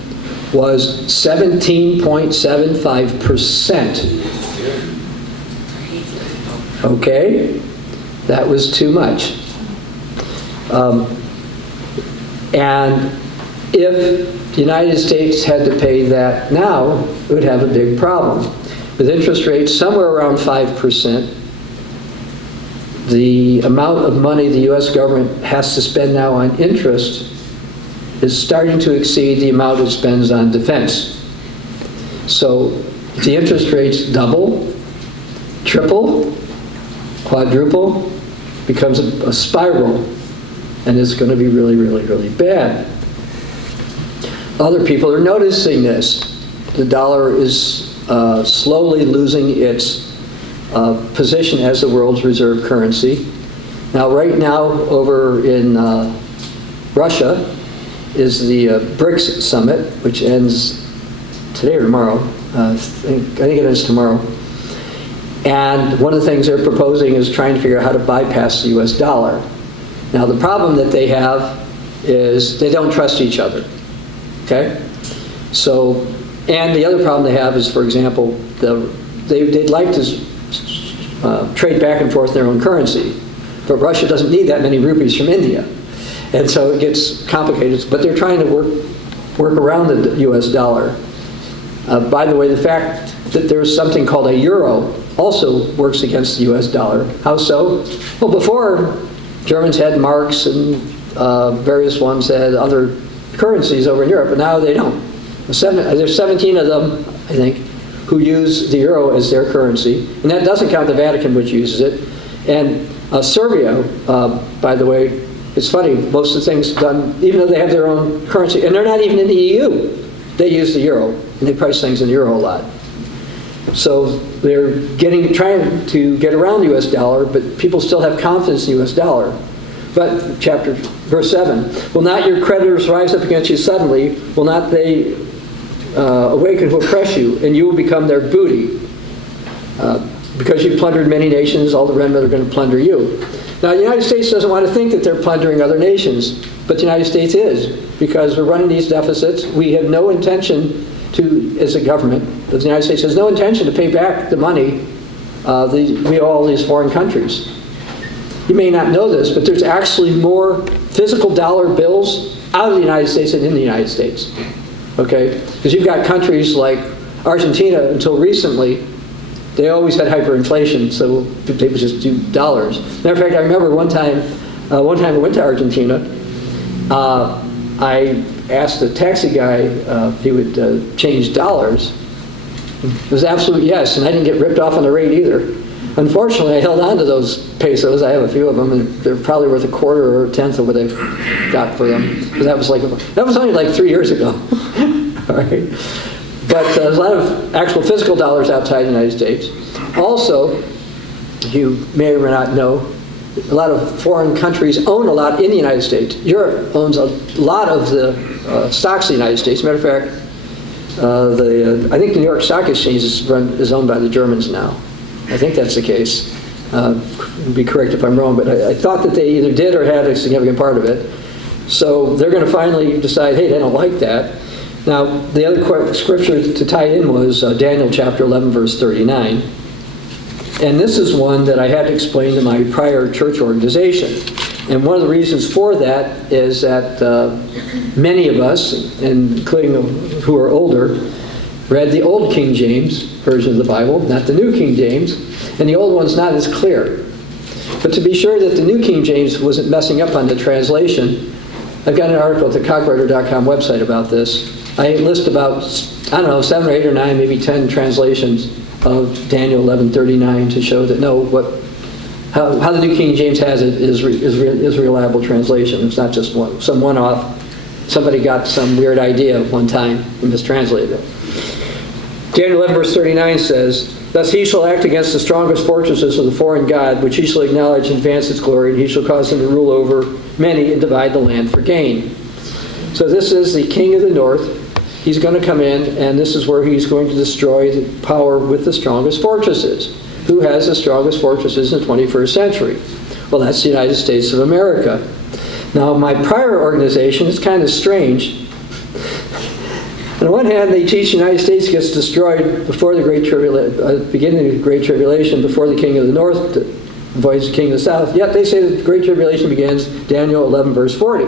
was 17.75%. Okay? That was too much. And if the United States had to pay that now, it would have a big problem. With interest rates somewhere around 5%, the amount of money the U.S. government has to spend now on interest is starting to exceed the amount it spends on defense. So if the interest rates double, triple, quadruple, becomes a spiral, and it's going to be really, really, really bad. Other people are noticing this. The dollar is slowly losing its position as the world's reserve currency. Now, right now, over in Russia is the BRICS summit, which ends today or tomorrow. I think it ends tomorrow. And one of the things they're proposing is trying to figure out how to bypass the US dollar. Now, the problem that they have is they don't trust each other. Okay? So, and the other problem they have is, for example, they'd like to trade back and forth their own currency. But Russia doesn't need that many rupees from India. And so it gets complicated. But they're trying to work around the US dollar. By the way, the fact that there's something called a euro also works against the US dollar. How so? Well, before, Germans had marks and various ones had other currencies over in Europe, but now they don't. There's 17 of them, I think, who use the euro as their currency. And that doesn't count the Vatican, which uses it. And Serbia, by the way, it's funny, most of the things done, even though they have their own currency, and they're not even in the EU, they use the euro, and they price things in the euro a lot. So they're trying to get around the US dollar, but people still have confidence in the US dollar. But verse 7, will not your creditors rise up against you suddenly? Will not they awaken who oppress you, and you will become their booty? Because you've plundered many nations, all the remnant are going to plunder you. Now, the United States doesn't want to think that they're plundering other nations, but the United States is, because we're running these deficits. We have no intention to, as a government, the United States has no intention to pay back the money we owe all these foreign countries. You may not know this, but there's actually more physical dollar bills out of the United States than in the United States. Okay? Because you've got countries like Argentina, until recently, they always had hyperinflation, so they would just do dollars. Matter of fact, I remember one time I went to Argentina. I asked the taxi guy if he would change dollars. It was an absolute yes, and I didn't get ripped off on the rate either. Unfortunately, I held on to those pesos. I have a few of them, and they're probably worth a quarter or a tenth of what I got for them. That was only like 3 years ago. All right. But there's a lot of actual physical dollars outside the United States. Also, you may or may not know, a lot of foreign countries own a lot in the United States. Europe owns a lot of the stocks in the United States. As a matter of fact, I think the New York Stock Exchange is owned by the Germans now. I think that's the case. Be correct if I'm wrong, but I thought that they either did or had a significant part of it. So they're going to finally decide, hey, they don't like that. Now, the other scripture to tie in was Daniel chapter 11, verse 39. And this is one that I had to explain to my prior church organization. And one of the reasons for that is that many of us, including who are older, read the old King James version of the Bible, not the New King James, and the old one's not as clear. But to be sure that the New King James wasn't messing up on the translation, I've got an article at the cockwriter.com website about this. I list about, 7 or 8 or 9, maybe 10 translations of Daniel 11:39 to show that how the New King James has it is a reliable translation. It's not just some one-off. Somebody got some weird idea one time and mistranslated it. Daniel 11 verse 39 says, thus he shall act against the strongest fortresses of the foreign god, which he shall acknowledge and advance its glory, and he shall cause them to rule over many and divide the land for gain. So this is the king of the north. He's going to come in, and this is where he's going to destroy the power with the strongest fortresses. Who has the strongest fortresses in the 21st century? Well, that's the United States of America. Now, my prior organization is kind of strange. On the one hand, they teach the United States gets destroyed before the beginning of the Great Tribulation, before the king of the north avoids the king of the south. Yet they say that the Great Tribulation begins Daniel 11, verse 40,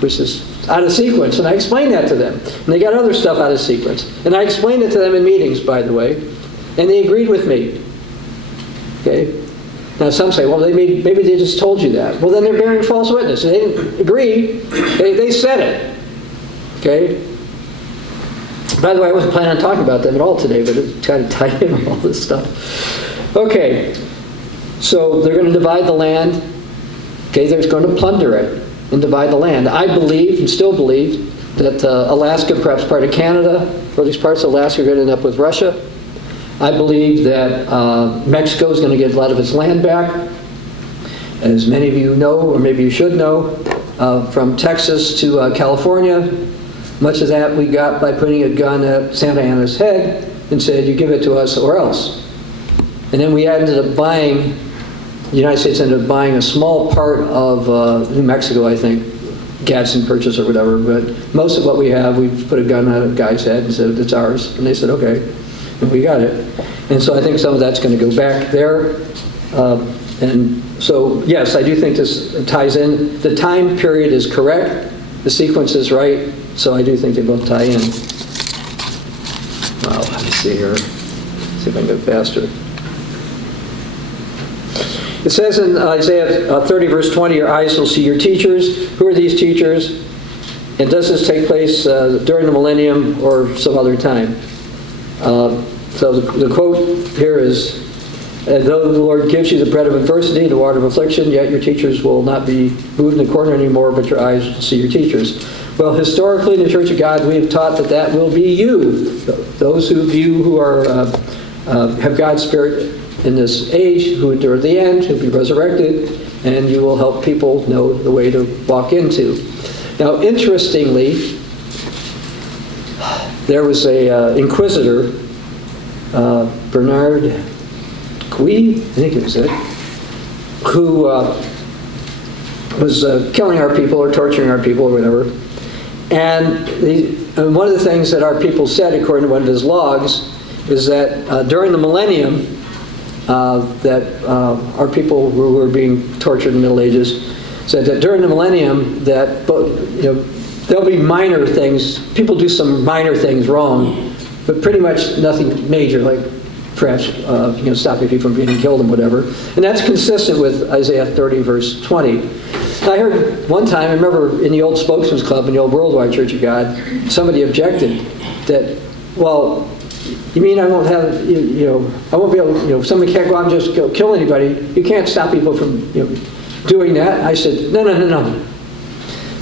which is out of sequence. And I explained that to them. And they got other stuff out of sequence. And I explained it to them in meetings, by the way. And they agreed with me. Okay? Now some say, well, maybe they just told you that. Well, then they're bearing false witness. They didn't agree. They said it. Okay? By the way, I wasn't planning on talking about them at all today, but it's kind of tied in with all this stuff. Okay. So they're going to divide the land. Okay, they're going to plunder it and divide the land. I believe and still believe that Alaska, perhaps part of Canada, or these parts of Alaska are going to end up with Russia. I believe that Mexico is going to get a lot of its land back. As many of you know, or maybe you should know, from Texas to California, much of that we got by putting a gun at Santa Anna's head and said, you give it to us or else. And then we ended up buying, the United States ended up buying a small part of New Mexico, I think, Gadsden Purchase or whatever, but most of what we have, we put a gun at a guy's head and said, it's ours. And they said, okay. And we got it. And so I think some of that's going to go back there. And so, yes, I do think this ties in. The time period is correct. The sequence is right. So I do think they both tie in. Wow, let me see here. See if I can go faster. It says in Isaiah 30, verse 20, your eyes will see your teachers. Who are these teachers? And does this take place during the millennium or some other time? So the quote here is, though the Lord gives you the bread of adversity, the water of affliction, yet your teachers will not be moved in the corner anymore, but your eyes will see your teachers. Well, historically in the Church of God, we have taught that will be you, those of you who are have God's Spirit in this age, who endure the end, who will be resurrected, and you will help people know the way to walk into. Now, interestingly, there was a inquisitor, Bernard Gui, I think it was it, who was killing our people or torturing our people or whatever. And one of the things that our people said, according to one of his logs, is that during the millennium, that our people who were being tortured in the Middle Ages said that during the millennium that there'll be minor things. People do some minor things wrong, but pretty much nothing major, like perhaps stopping people from being killed and whatever. And that's consistent with Isaiah 30, verse 20. And I heard one time, I remember in the old Spokesman's Club in the old Worldwide Church of God, somebody objected that, well, you mean I won't have, I won't be able, somebody can't go out and just kill anybody. You can't stop people from, doing that. I said, no.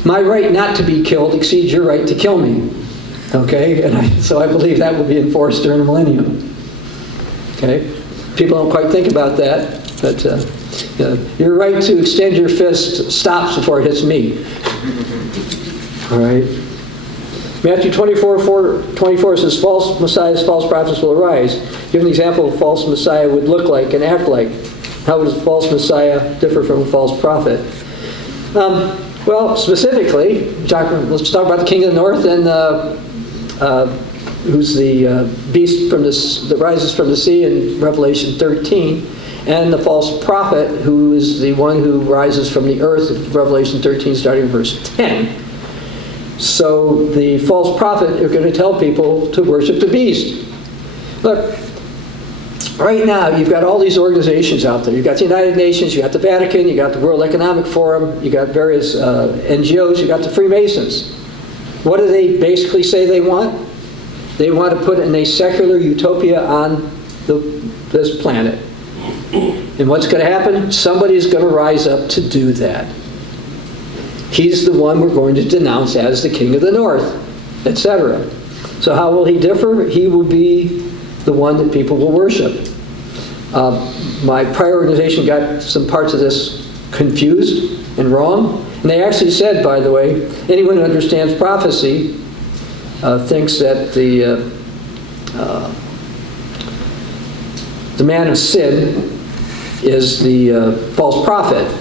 My right not to be killed exceeds your right to kill me. Okay? And so I believe that will be enforced during the millennium. Okay? People don't quite think about that, but your right to extend your fist stops before it hits me. All right? Matthew 24 says, false messiahs, false prophets will arise. Give an example of a false messiah would look like and act like. How does a false messiah differ from a false prophet? Well, specifically, let's talk about the king of the north and who's the beast that rises from the sea in Revelation 13, and the false prophet who is the one who rises from the earth in Revelation 13, starting in verse 10. So the false prophet are going to tell people to worship the beast. Look, right now you've got all these organizations out there. You've got the United Nations, you got the Vatican, you got the World Economic Forum, you got various NGOs, you got the Freemasons. What do they basically say they want? They want to put in a secular utopia on this planet. And what's going to happen? Somebody's going to rise up to do that. He's the one we're going to denounce as the king of the north, etc. So how will he differ? He will be the one that people will worship. My prior organization got some parts of this confused and wrong. And they actually said, by the way, anyone who understands prophecy thinks that the man of sin is the false prophet.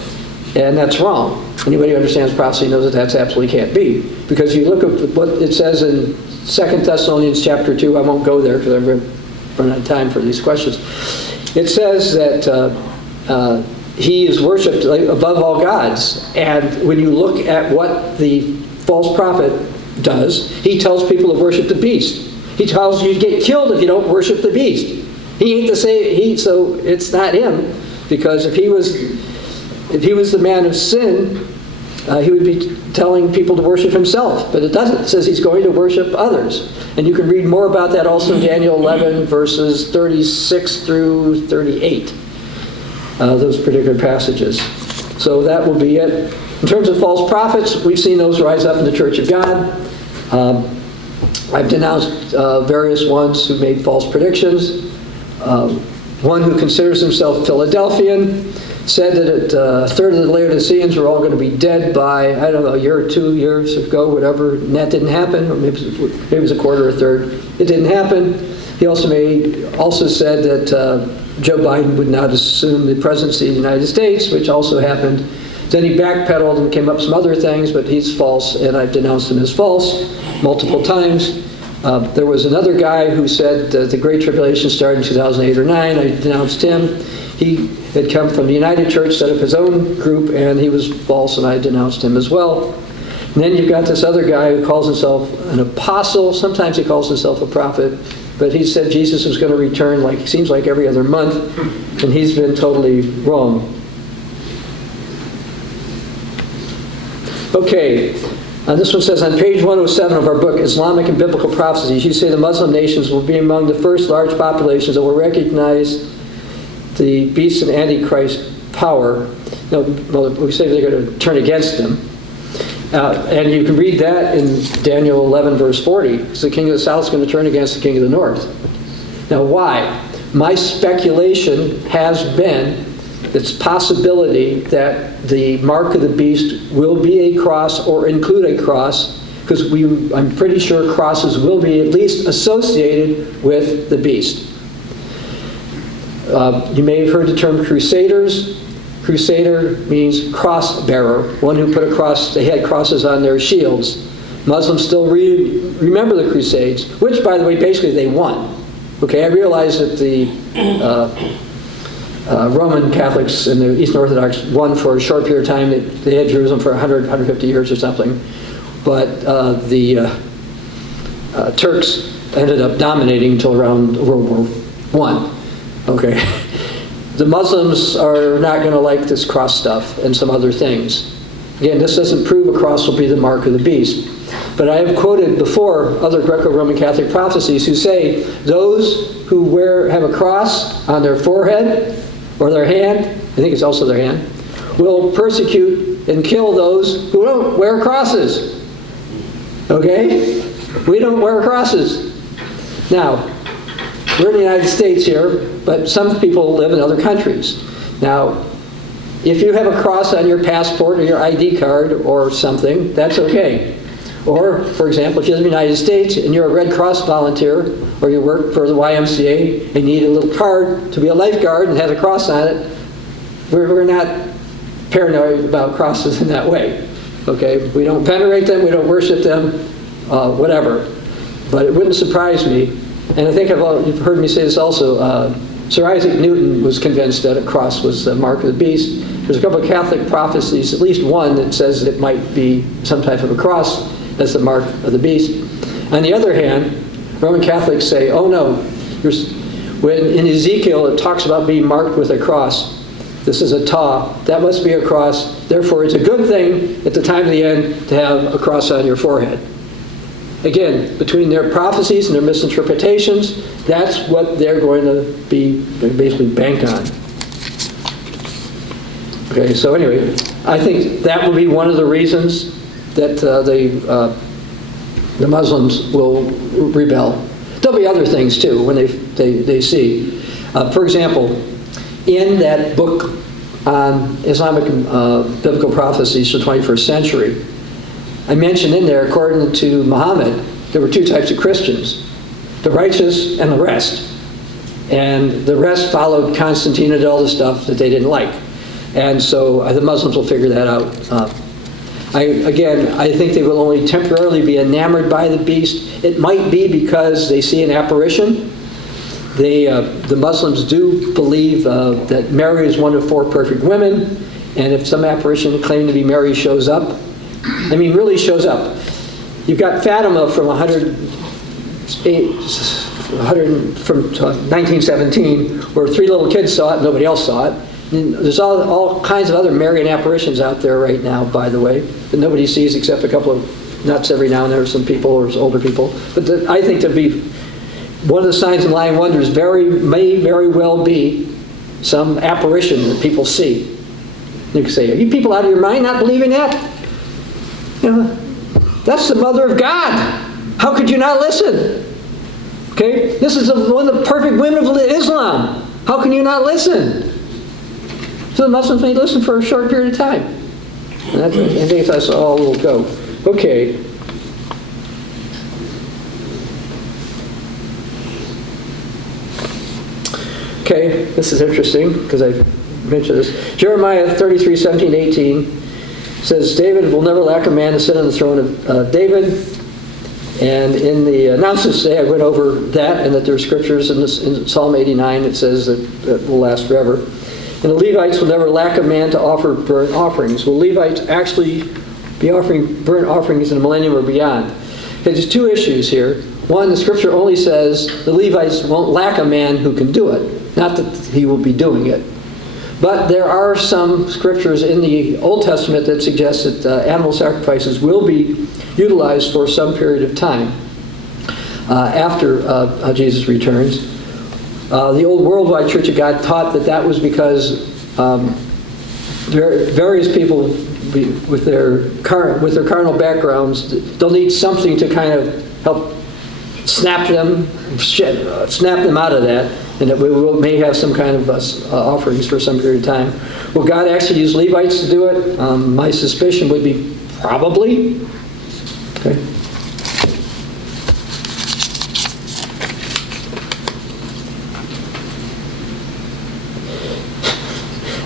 And that's wrong. Anybody who understands prophecy knows that that's absolutely can't be. Because you look at what it says in 2 Thessalonians chapter 2, I won't go there because I'm running out of time for these questions. It says that he is worshipped above all gods. And when you look at what the false prophet does, he tells people to worship the beast. He tells you to get killed if you don't worship the beast. He ain't to say, so it's not him. Because if he was the man of sin, he would be telling people to worship himself, but it doesn't. It says he's going to worship others. And you can read more about that also in Daniel 11, verses 36 through 38, those particular passages. So that will be it. In terms of false prophets, we've seen those rise up in the Church of God. I've denounced various ones who made false predictions. One who considers himself Philadelphian said that a third of the Laodiceans were all going to be dead by, I don't know, a year or 2 years ago, whatever, and that didn't happen. Or maybe it was a quarter or a third. It didn't happen. He also said that Joe Biden would not assume the presidency of the United States, which also happened. Then he backpedaled and came up with some other things, but he's false, and I've denounced him as false multiple times. There was another guy who said that the Great Tribulation started in 2008 or 9. I denounced him. He had come from the United Church, set up his own group, and he was false, and I denounced him as well. And then you've got this other guy who calls himself an apostle. Sometimes he calls himself a prophet, but he said Jesus was going to return, it seems like every other month, and he's been totally wrong. Okay, this one says, on page 107 of our book, Islamic and Biblical Prophecies, you say the Muslim nations will be among the first large populations that will recognize the beast and Antichrist power. No, well, we say they're going to turn against them. And you can read that in Daniel 11, verse 40, because the king of the south is going to turn against the king of the north. Now, why? My speculation has been it's possibility that the mark of the beast will be a cross or include a cross, because I'm pretty sure crosses will be at least associated with the beast. You may have heard the term crusaders. Crusader means cross bearer, one who put a cross. They had crosses on their shields. Muslims still remember the Crusades, which, by the way, basically they won. Okay, I realize that the Roman Catholics and the Eastern Orthodox won for a short period of time. They had Jerusalem for 100, 150 years or something. But the Turks ended up dominating until around World War I. Okay. The Muslims are not going to like this cross stuff and some other things. Again, this doesn't prove a cross will be the mark of the beast. But I have quoted before other Greco-Roman Catholic prophecies who say those who have a cross on their forehead or their hand, I think it's also their hand, will persecute and kill those who don't wear crosses. Okay? We don't wear crosses. Now, we're in the United States here, but some people live in other countries. Now, if you have a cross on your passport or your ID card or something, that's okay. Or, for example, if you live in the United States and you're a Red Cross volunteer or you work for the YMCA and you need a little card to be a lifeguard and has a cross on it, we're not paranoid about crosses in that way. Okay? We don't venerate them, we don't worship them, whatever. But it wouldn't surprise me. And I think you've heard me say this also. Sir Isaac Newton was convinced that a cross was the mark of the beast. There's a couple of Catholic prophecies, at least one that says it might be some type of a cross as the mark of the beast. On the other hand, Roman Catholics say, oh no, when in Ezekiel it talks about being marked with a cross. This is a taw. That must be a cross. Therefore, it's a good thing at the time of the end to have a cross on your forehead. Again, between their prophecies and their misinterpretations, that's what they're going to be basically bank on. Okay, so anyway, I think that will be one of the reasons that the Muslims will rebel. There'll be other things too when they see. For example, in that book on Islamic biblical prophecies for the 21st century, I mentioned in there, according to Muhammad, there were two types of Christians, the righteous and the rest. And the rest followed Constantine and all the stuff that they didn't like. And so the Muslims will figure that out. I think they will only temporarily be enamored by the beast. It might be because they see an apparition. The Muslims do believe that Mary is one of 4 perfect women. And if some apparition claiming to be Mary shows up, really shows up. You've got Fatima from 1917, where 3 little kids saw it, nobody else saw it. There's all kinds of other Marian apparitions out there right now, by the way, that nobody sees except a couple of nuts every now and then, or some people, or older people. But I think to be one of the signs and lying wonders may very well be some apparition that people see. You can say, are you people out of your mind not believing that? You know, that's the Mother of God. How could you not listen? Okay, this is one of the perfect women of Islam. How can you not listen? So the Muslims may listen for a short period of time. And I think that's all will go. Okay. Okay, this is interesting because I mentioned this. Jeremiah 33, 17, 18 says, David will never lack a man to sit on the throne of David. And in the announcements today, I went over that, and that there are scriptures in Psalm 89 that says that it will last forever. And the Levites will never lack a man to offer burnt offerings. Will Levites actually be offering burnt offerings in the millennium or beyond? Okay, there's two issues here. One, the scripture only says the Levites won't lack a man who can do it. Not that he will be doing it. But there are some scriptures in the Old Testament that suggest that animal sacrifices will be utilized for some period of time after Jesus returns. The old Worldwide Church of God taught that that was because various people with their carnal backgrounds, they'll need something to kind of help snap them out of that, and that we may have some kind of offerings for some period of time. Will God actually use Levites to do it? My suspicion would be probably. Okay.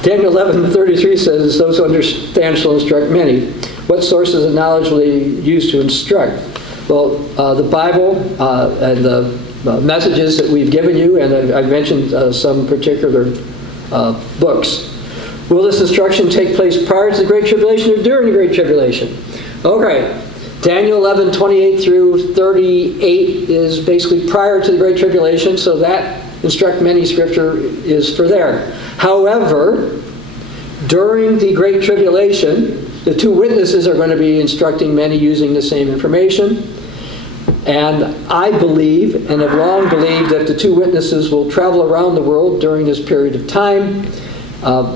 Daniel 11:33 says, those who understand shall instruct many. What sources of knowledge will they use to instruct? Well, the Bible and the messages that we've given you, and I've mentioned some particular books. Will this instruction take place prior to the Great Tribulation or during the Great Tribulation? Okay. Daniel 11:28 through 38 is basically prior to the Great Tribulation, so that instruct many scripture is for there. However, during the Great Tribulation, the two witnesses are going to be instructing many using the same information. And I believe, and have long believed, that the two witnesses will travel around the world during this period of time.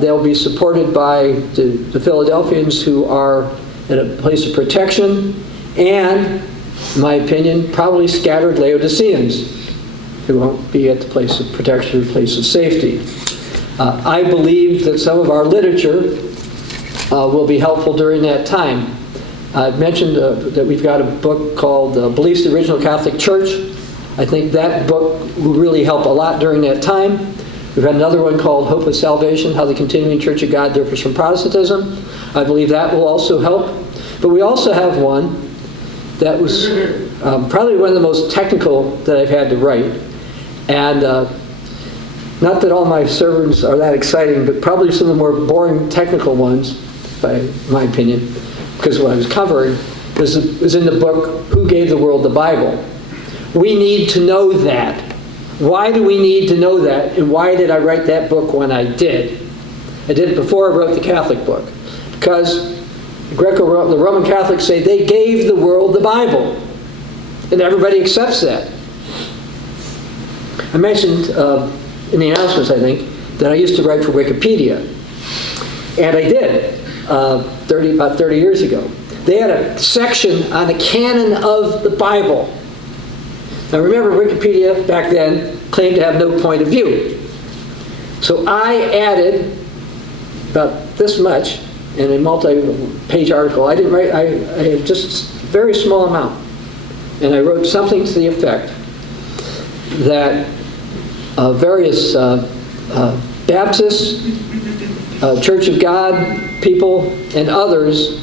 They'll be supported by the Philadelphians, who are at a place of protection, and, in my opinion, probably scattered Laodiceans, who won't be at the place of protection or place of safety. I believe that some of our literature will be helpful during that time. I've mentioned that we've got a book called Beliefs of the Original Catholic Church. I think that book will really help a lot during that time. We've had another one called Hope of Salvation, How the Continuing Church of God Differs from Protestantism. I believe that will also help. But we also have one that was probably one of the most technical that I've had to write. And not that all my sermons are that exciting, but probably some of the more boring technical ones, by my opinion, because what I was covering was in the book, Who Gave the World the Bible? We need to know that. Why do we need to know that? And why did I write that book when I did? I did it before I wrote the Catholic book. Because the Roman Catholics say they gave the world the Bible. And everybody accepts that. I mentioned in the announcements, I think, that I used to write for Wikipedia. And I did. About 30 years ago. They had a section on the canon of the Bible. Now remember, Wikipedia back then claimed to have no point of view. So I added about this much in a multi-page article. I didn't write, I had just a very small amount. And I wrote something to the effect that various Baptists, Church of God people, and others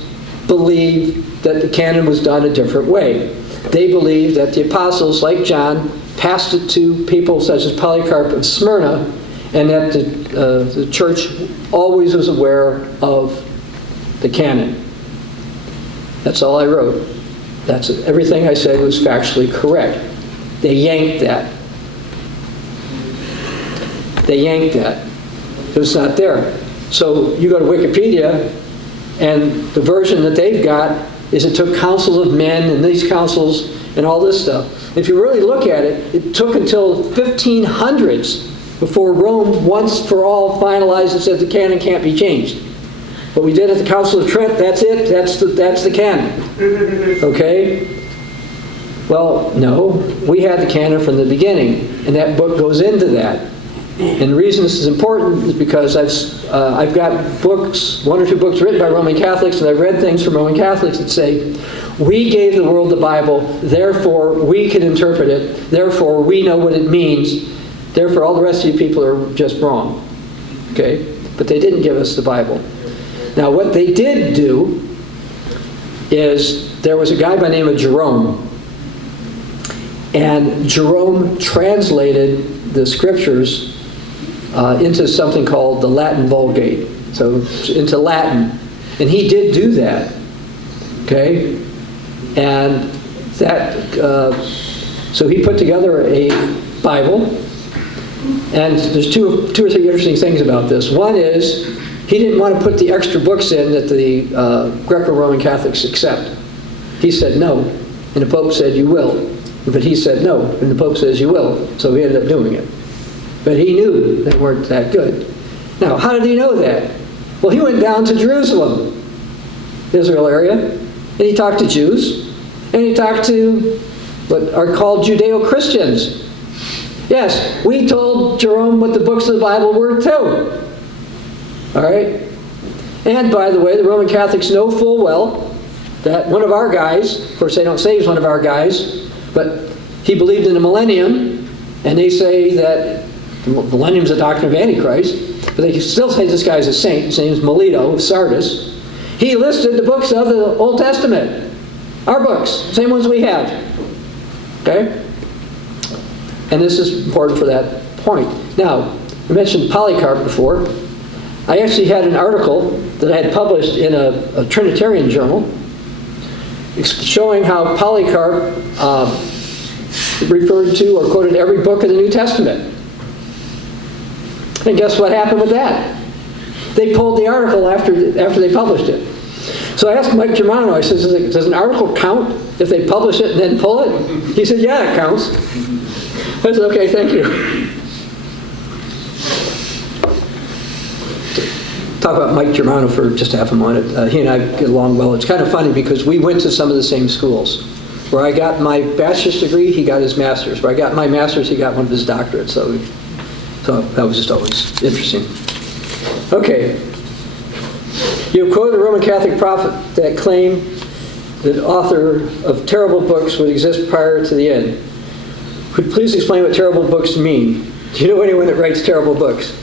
believe that the canon was done a different way. They believe that the apostles, like John, passed it to people such as Polycarp of Smyrna, and that the church always was aware of the canon. That's all I wrote. That's it. Everything I said was factually correct. They yanked that. They yanked that. it's not there. So you go to Wikipedia, and the version that they've got is it took councils of men and these councils and all this stuff. If you really look at it, it took until 1500s before Rome once for all finalized and said the canon can't be changed. What we did at the Council of Trent, that's it, that's the canon. Okay? Well, no, we had the canon from the beginning, and that book goes into that. And the reason this is important is because I've got books, one or two books written by Roman Catholics, and I've read things from Roman Catholics that say, we gave the world the Bible, therefore we can interpret it, therefore we know what it means, therefore all the rest of you people are just wrong. Okay? But they didn't give us the Bible. Now what they did do is, there was a guy by the name of Jerome, and Jerome translated the scriptures into something called the Latin Vulgate, so into Latin. And he did do that, okay? And that, so he put together a Bible, and there's two or three interesting things about this. One is, he didn't want to put the extra books in that the Greco-Roman Catholics accept. He said no, and the Pope said you will. But he said no, and the Pope says you will. So he ended up doing it. But he knew they weren't that good. Now, how did he know that? Well, he went down to Jerusalem, Israel area, and he talked to Jews, and he talked to what are called Judeo-Christians. Yes, we told Jerome what the books of the Bible were too. All right? And by the way, the Roman Catholics know full well that one of our guys, of course they don't say he's one of our guys, but he believed in the Millennium, and they say that the Millennium's a doctrine of Antichrist, but they still say this guy's a saint. His name's Melito of Sardis. He listed the books of the Old Testament. Our books, same ones we have. Okay? And this is important for that point. Now, I mentioned Polycarp before. I actually had an article that I had published in a Trinitarian journal showing how Polycarp referred to or quoted every book of the New Testament. And guess what happened with that? They pulled the article after they published it. So I asked Mike Germano, I said, does an article count if they publish it and then pull it? He said, yeah, it counts. I said, okay, thank you. Talk about Mike Germano for just half a minute. He and I get along well. It's kind of funny because we went to some of the same schools. Where I got my bachelor's degree, he got his master's. Where I got my master's, he got one of his doctorates. So that was just always interesting. Okay. You have quoted a Roman Catholic prophet that claimed that the author of terrible books would exist prior to the end. Could you please explain what terrible books mean? Do you know anyone that writes terrible books?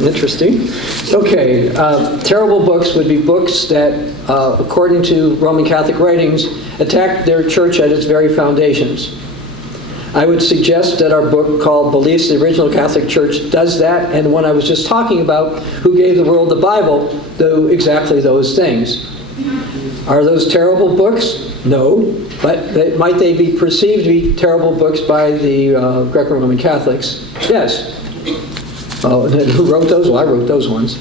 Interesting. Okay. Terrible books would be books that, according to Roman Catholic writings, attack their church at its very foundations. I would suggest that our book called Beliefs of the Original Catholic Church does that, and the one I was just talking about, Who Gave the World the Bible, do exactly those things. Are those terrible books? No. But might they be perceived to be terrible books by the Greco-Roman Catholics? Yes. Oh, and who wrote those? Well, I wrote those ones.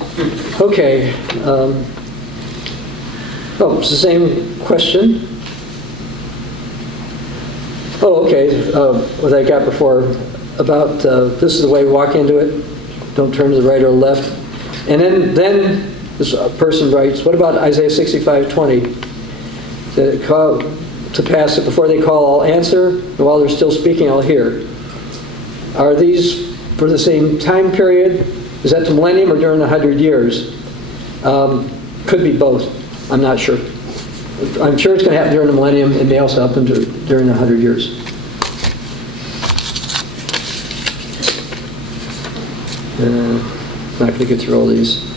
Okay. It's the same question. Oh, okay. What I got before about this is the way we walk into it. Don't turn to the right or the left. And then this person writes, what about Isaiah 65:20? That it call to pass that before they call, I'll answer, and while they're still speaking, I'll hear. Are these for the same time period? Is that the millennium or during the 100 years? Could be both. I'm not sure. I'm sure it's going to happen during the millennium. It may also happen during the 100 years. Not going to get through all these.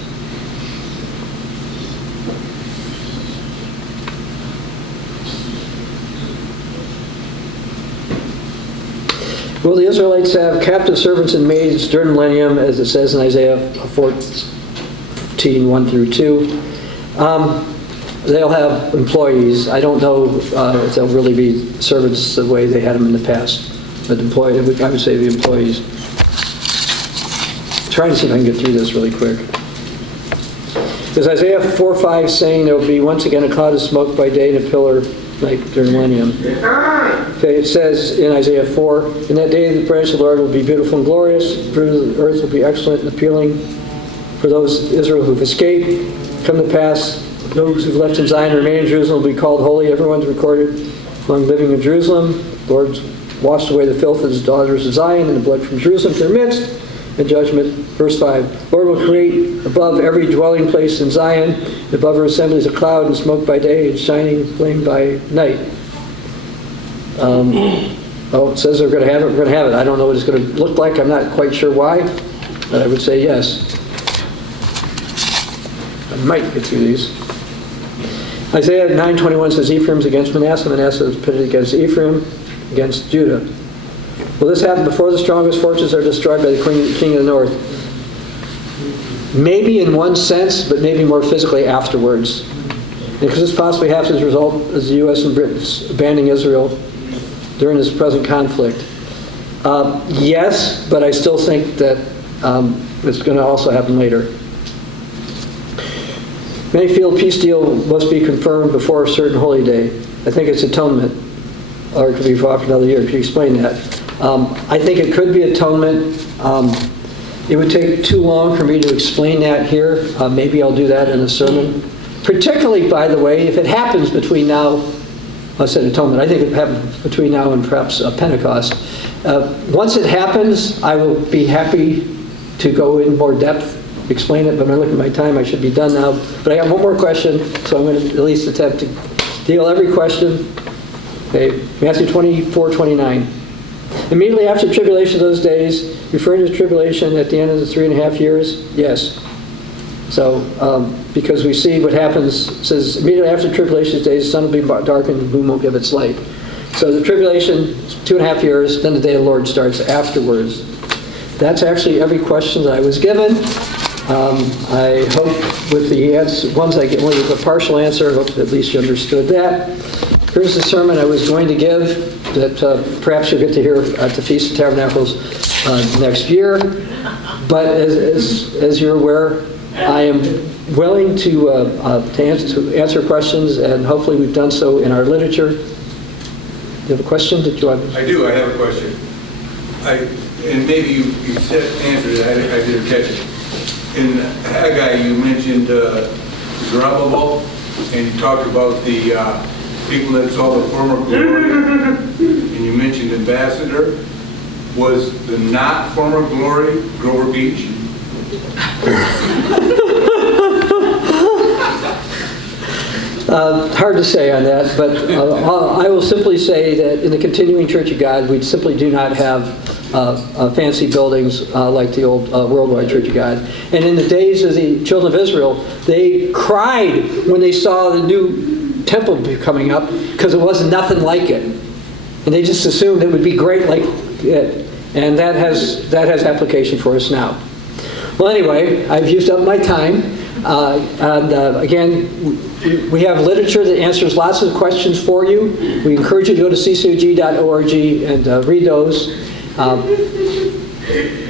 Will the Israelites have captive servants and maids during the millennium, as it says in Isaiah 14, 1 through 2? They'll have employees. I don't know if they'll really be servants the way they had them in the past. But I would say the employees. trying to see if I can get through this really quick. There's Isaiah 4:5 saying there will be once again a cloud of smoke by day and a pillar of night during Millennium. Okay, it says in Isaiah 4, in that day the praise of the Lord will be beautiful and glorious, the fruit of the earth will be excellent and appealing. For those Israel who've escaped, come to pass, those who've left in Zion and remain in Jerusalem will be called holy. Everyone's recorded among living in Jerusalem. The Lord's washed away the filth of his daughters of Zion and the blood from Jerusalem to their midst. In judgment, verse 5, Lord will create above every dwelling place in Zion, above her assemblies a cloud and smoke by day and shining flame by night. It says they're going to have it. We're going to have it. I don't know what it's going to look like. I'm not quite sure why, but I would say yes. I might get through these. Isaiah 9:21 says, Ephraim's against Manasseh, Manasseh is pitted against Ephraim, against Judah. Will this happen before the strongest forces are destroyed by the king of the north? Maybe in one sense, but maybe more physically afterwards. Because this possibly happens as a result of the U.S. and Britain's abandoning Israel during this present conflict. Yes, but I still think that it's going to also happen later. Many feel peace deal must be confirmed before a certain holy day. I think it's atonement, or it could be for another year. Can you explain that? I think it could be atonement. It would take too long for me to explain that here. Maybe I'll do that in a sermon. Particularly, by the way, if it happens between now, I said atonement, I think it happens between now and perhaps Pentecost. Once it happens, I will be happy to go in more depth, explain it, but when I look at my time, I should be done now. But I have one more question, so I'm going to at least attempt to deal every question. Okay, Matthew 24:29. Immediately after the tribulation of those days, referring to the tribulation at the end of the 3.5 years? Yes. So, because we see what happens, it says, immediately after the tribulation days, the sun will be darkened, the moon won't give its light. So the tribulation, 2.5 years, then the day of the Lord starts afterwards. That's actually every question that I was given. I hope with the ones I get, only with a partial answer, I hope at least you understood that. Here's the sermon I was going to give that perhaps you'll get to hear at the Feast of Tabernacles next year. But as you're aware, I am willing to answer questions, and hopefully we've done so in our literature. Do you have a question that you want? I do. I have a question. And maybe you answered it. I didn't catch it. In Haggai, you mentioned Zerubbabel, and you talked about the people that saw the former glory, and you mentioned ambassador. Was the not former glory Grover Beach? Hard to say on that, but I will simply say that in the continuing Church of God, we simply do not have fancy buildings like the old worldwide Church of God. And in the days of the children of Israel, they cried when they saw the new temple coming up because it was nothing like it. And they just assumed it would be great like it. And that has application for us now. Well, anyway, I've used up my time. Again, we have literature that answers lots of questions for you. We encourage you to go to CCOG.org and read those.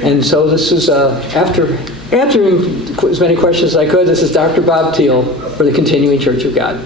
And so this is, after answering as many questions as I could, this is Dr. Bob Thiel for the Continuing Church of God.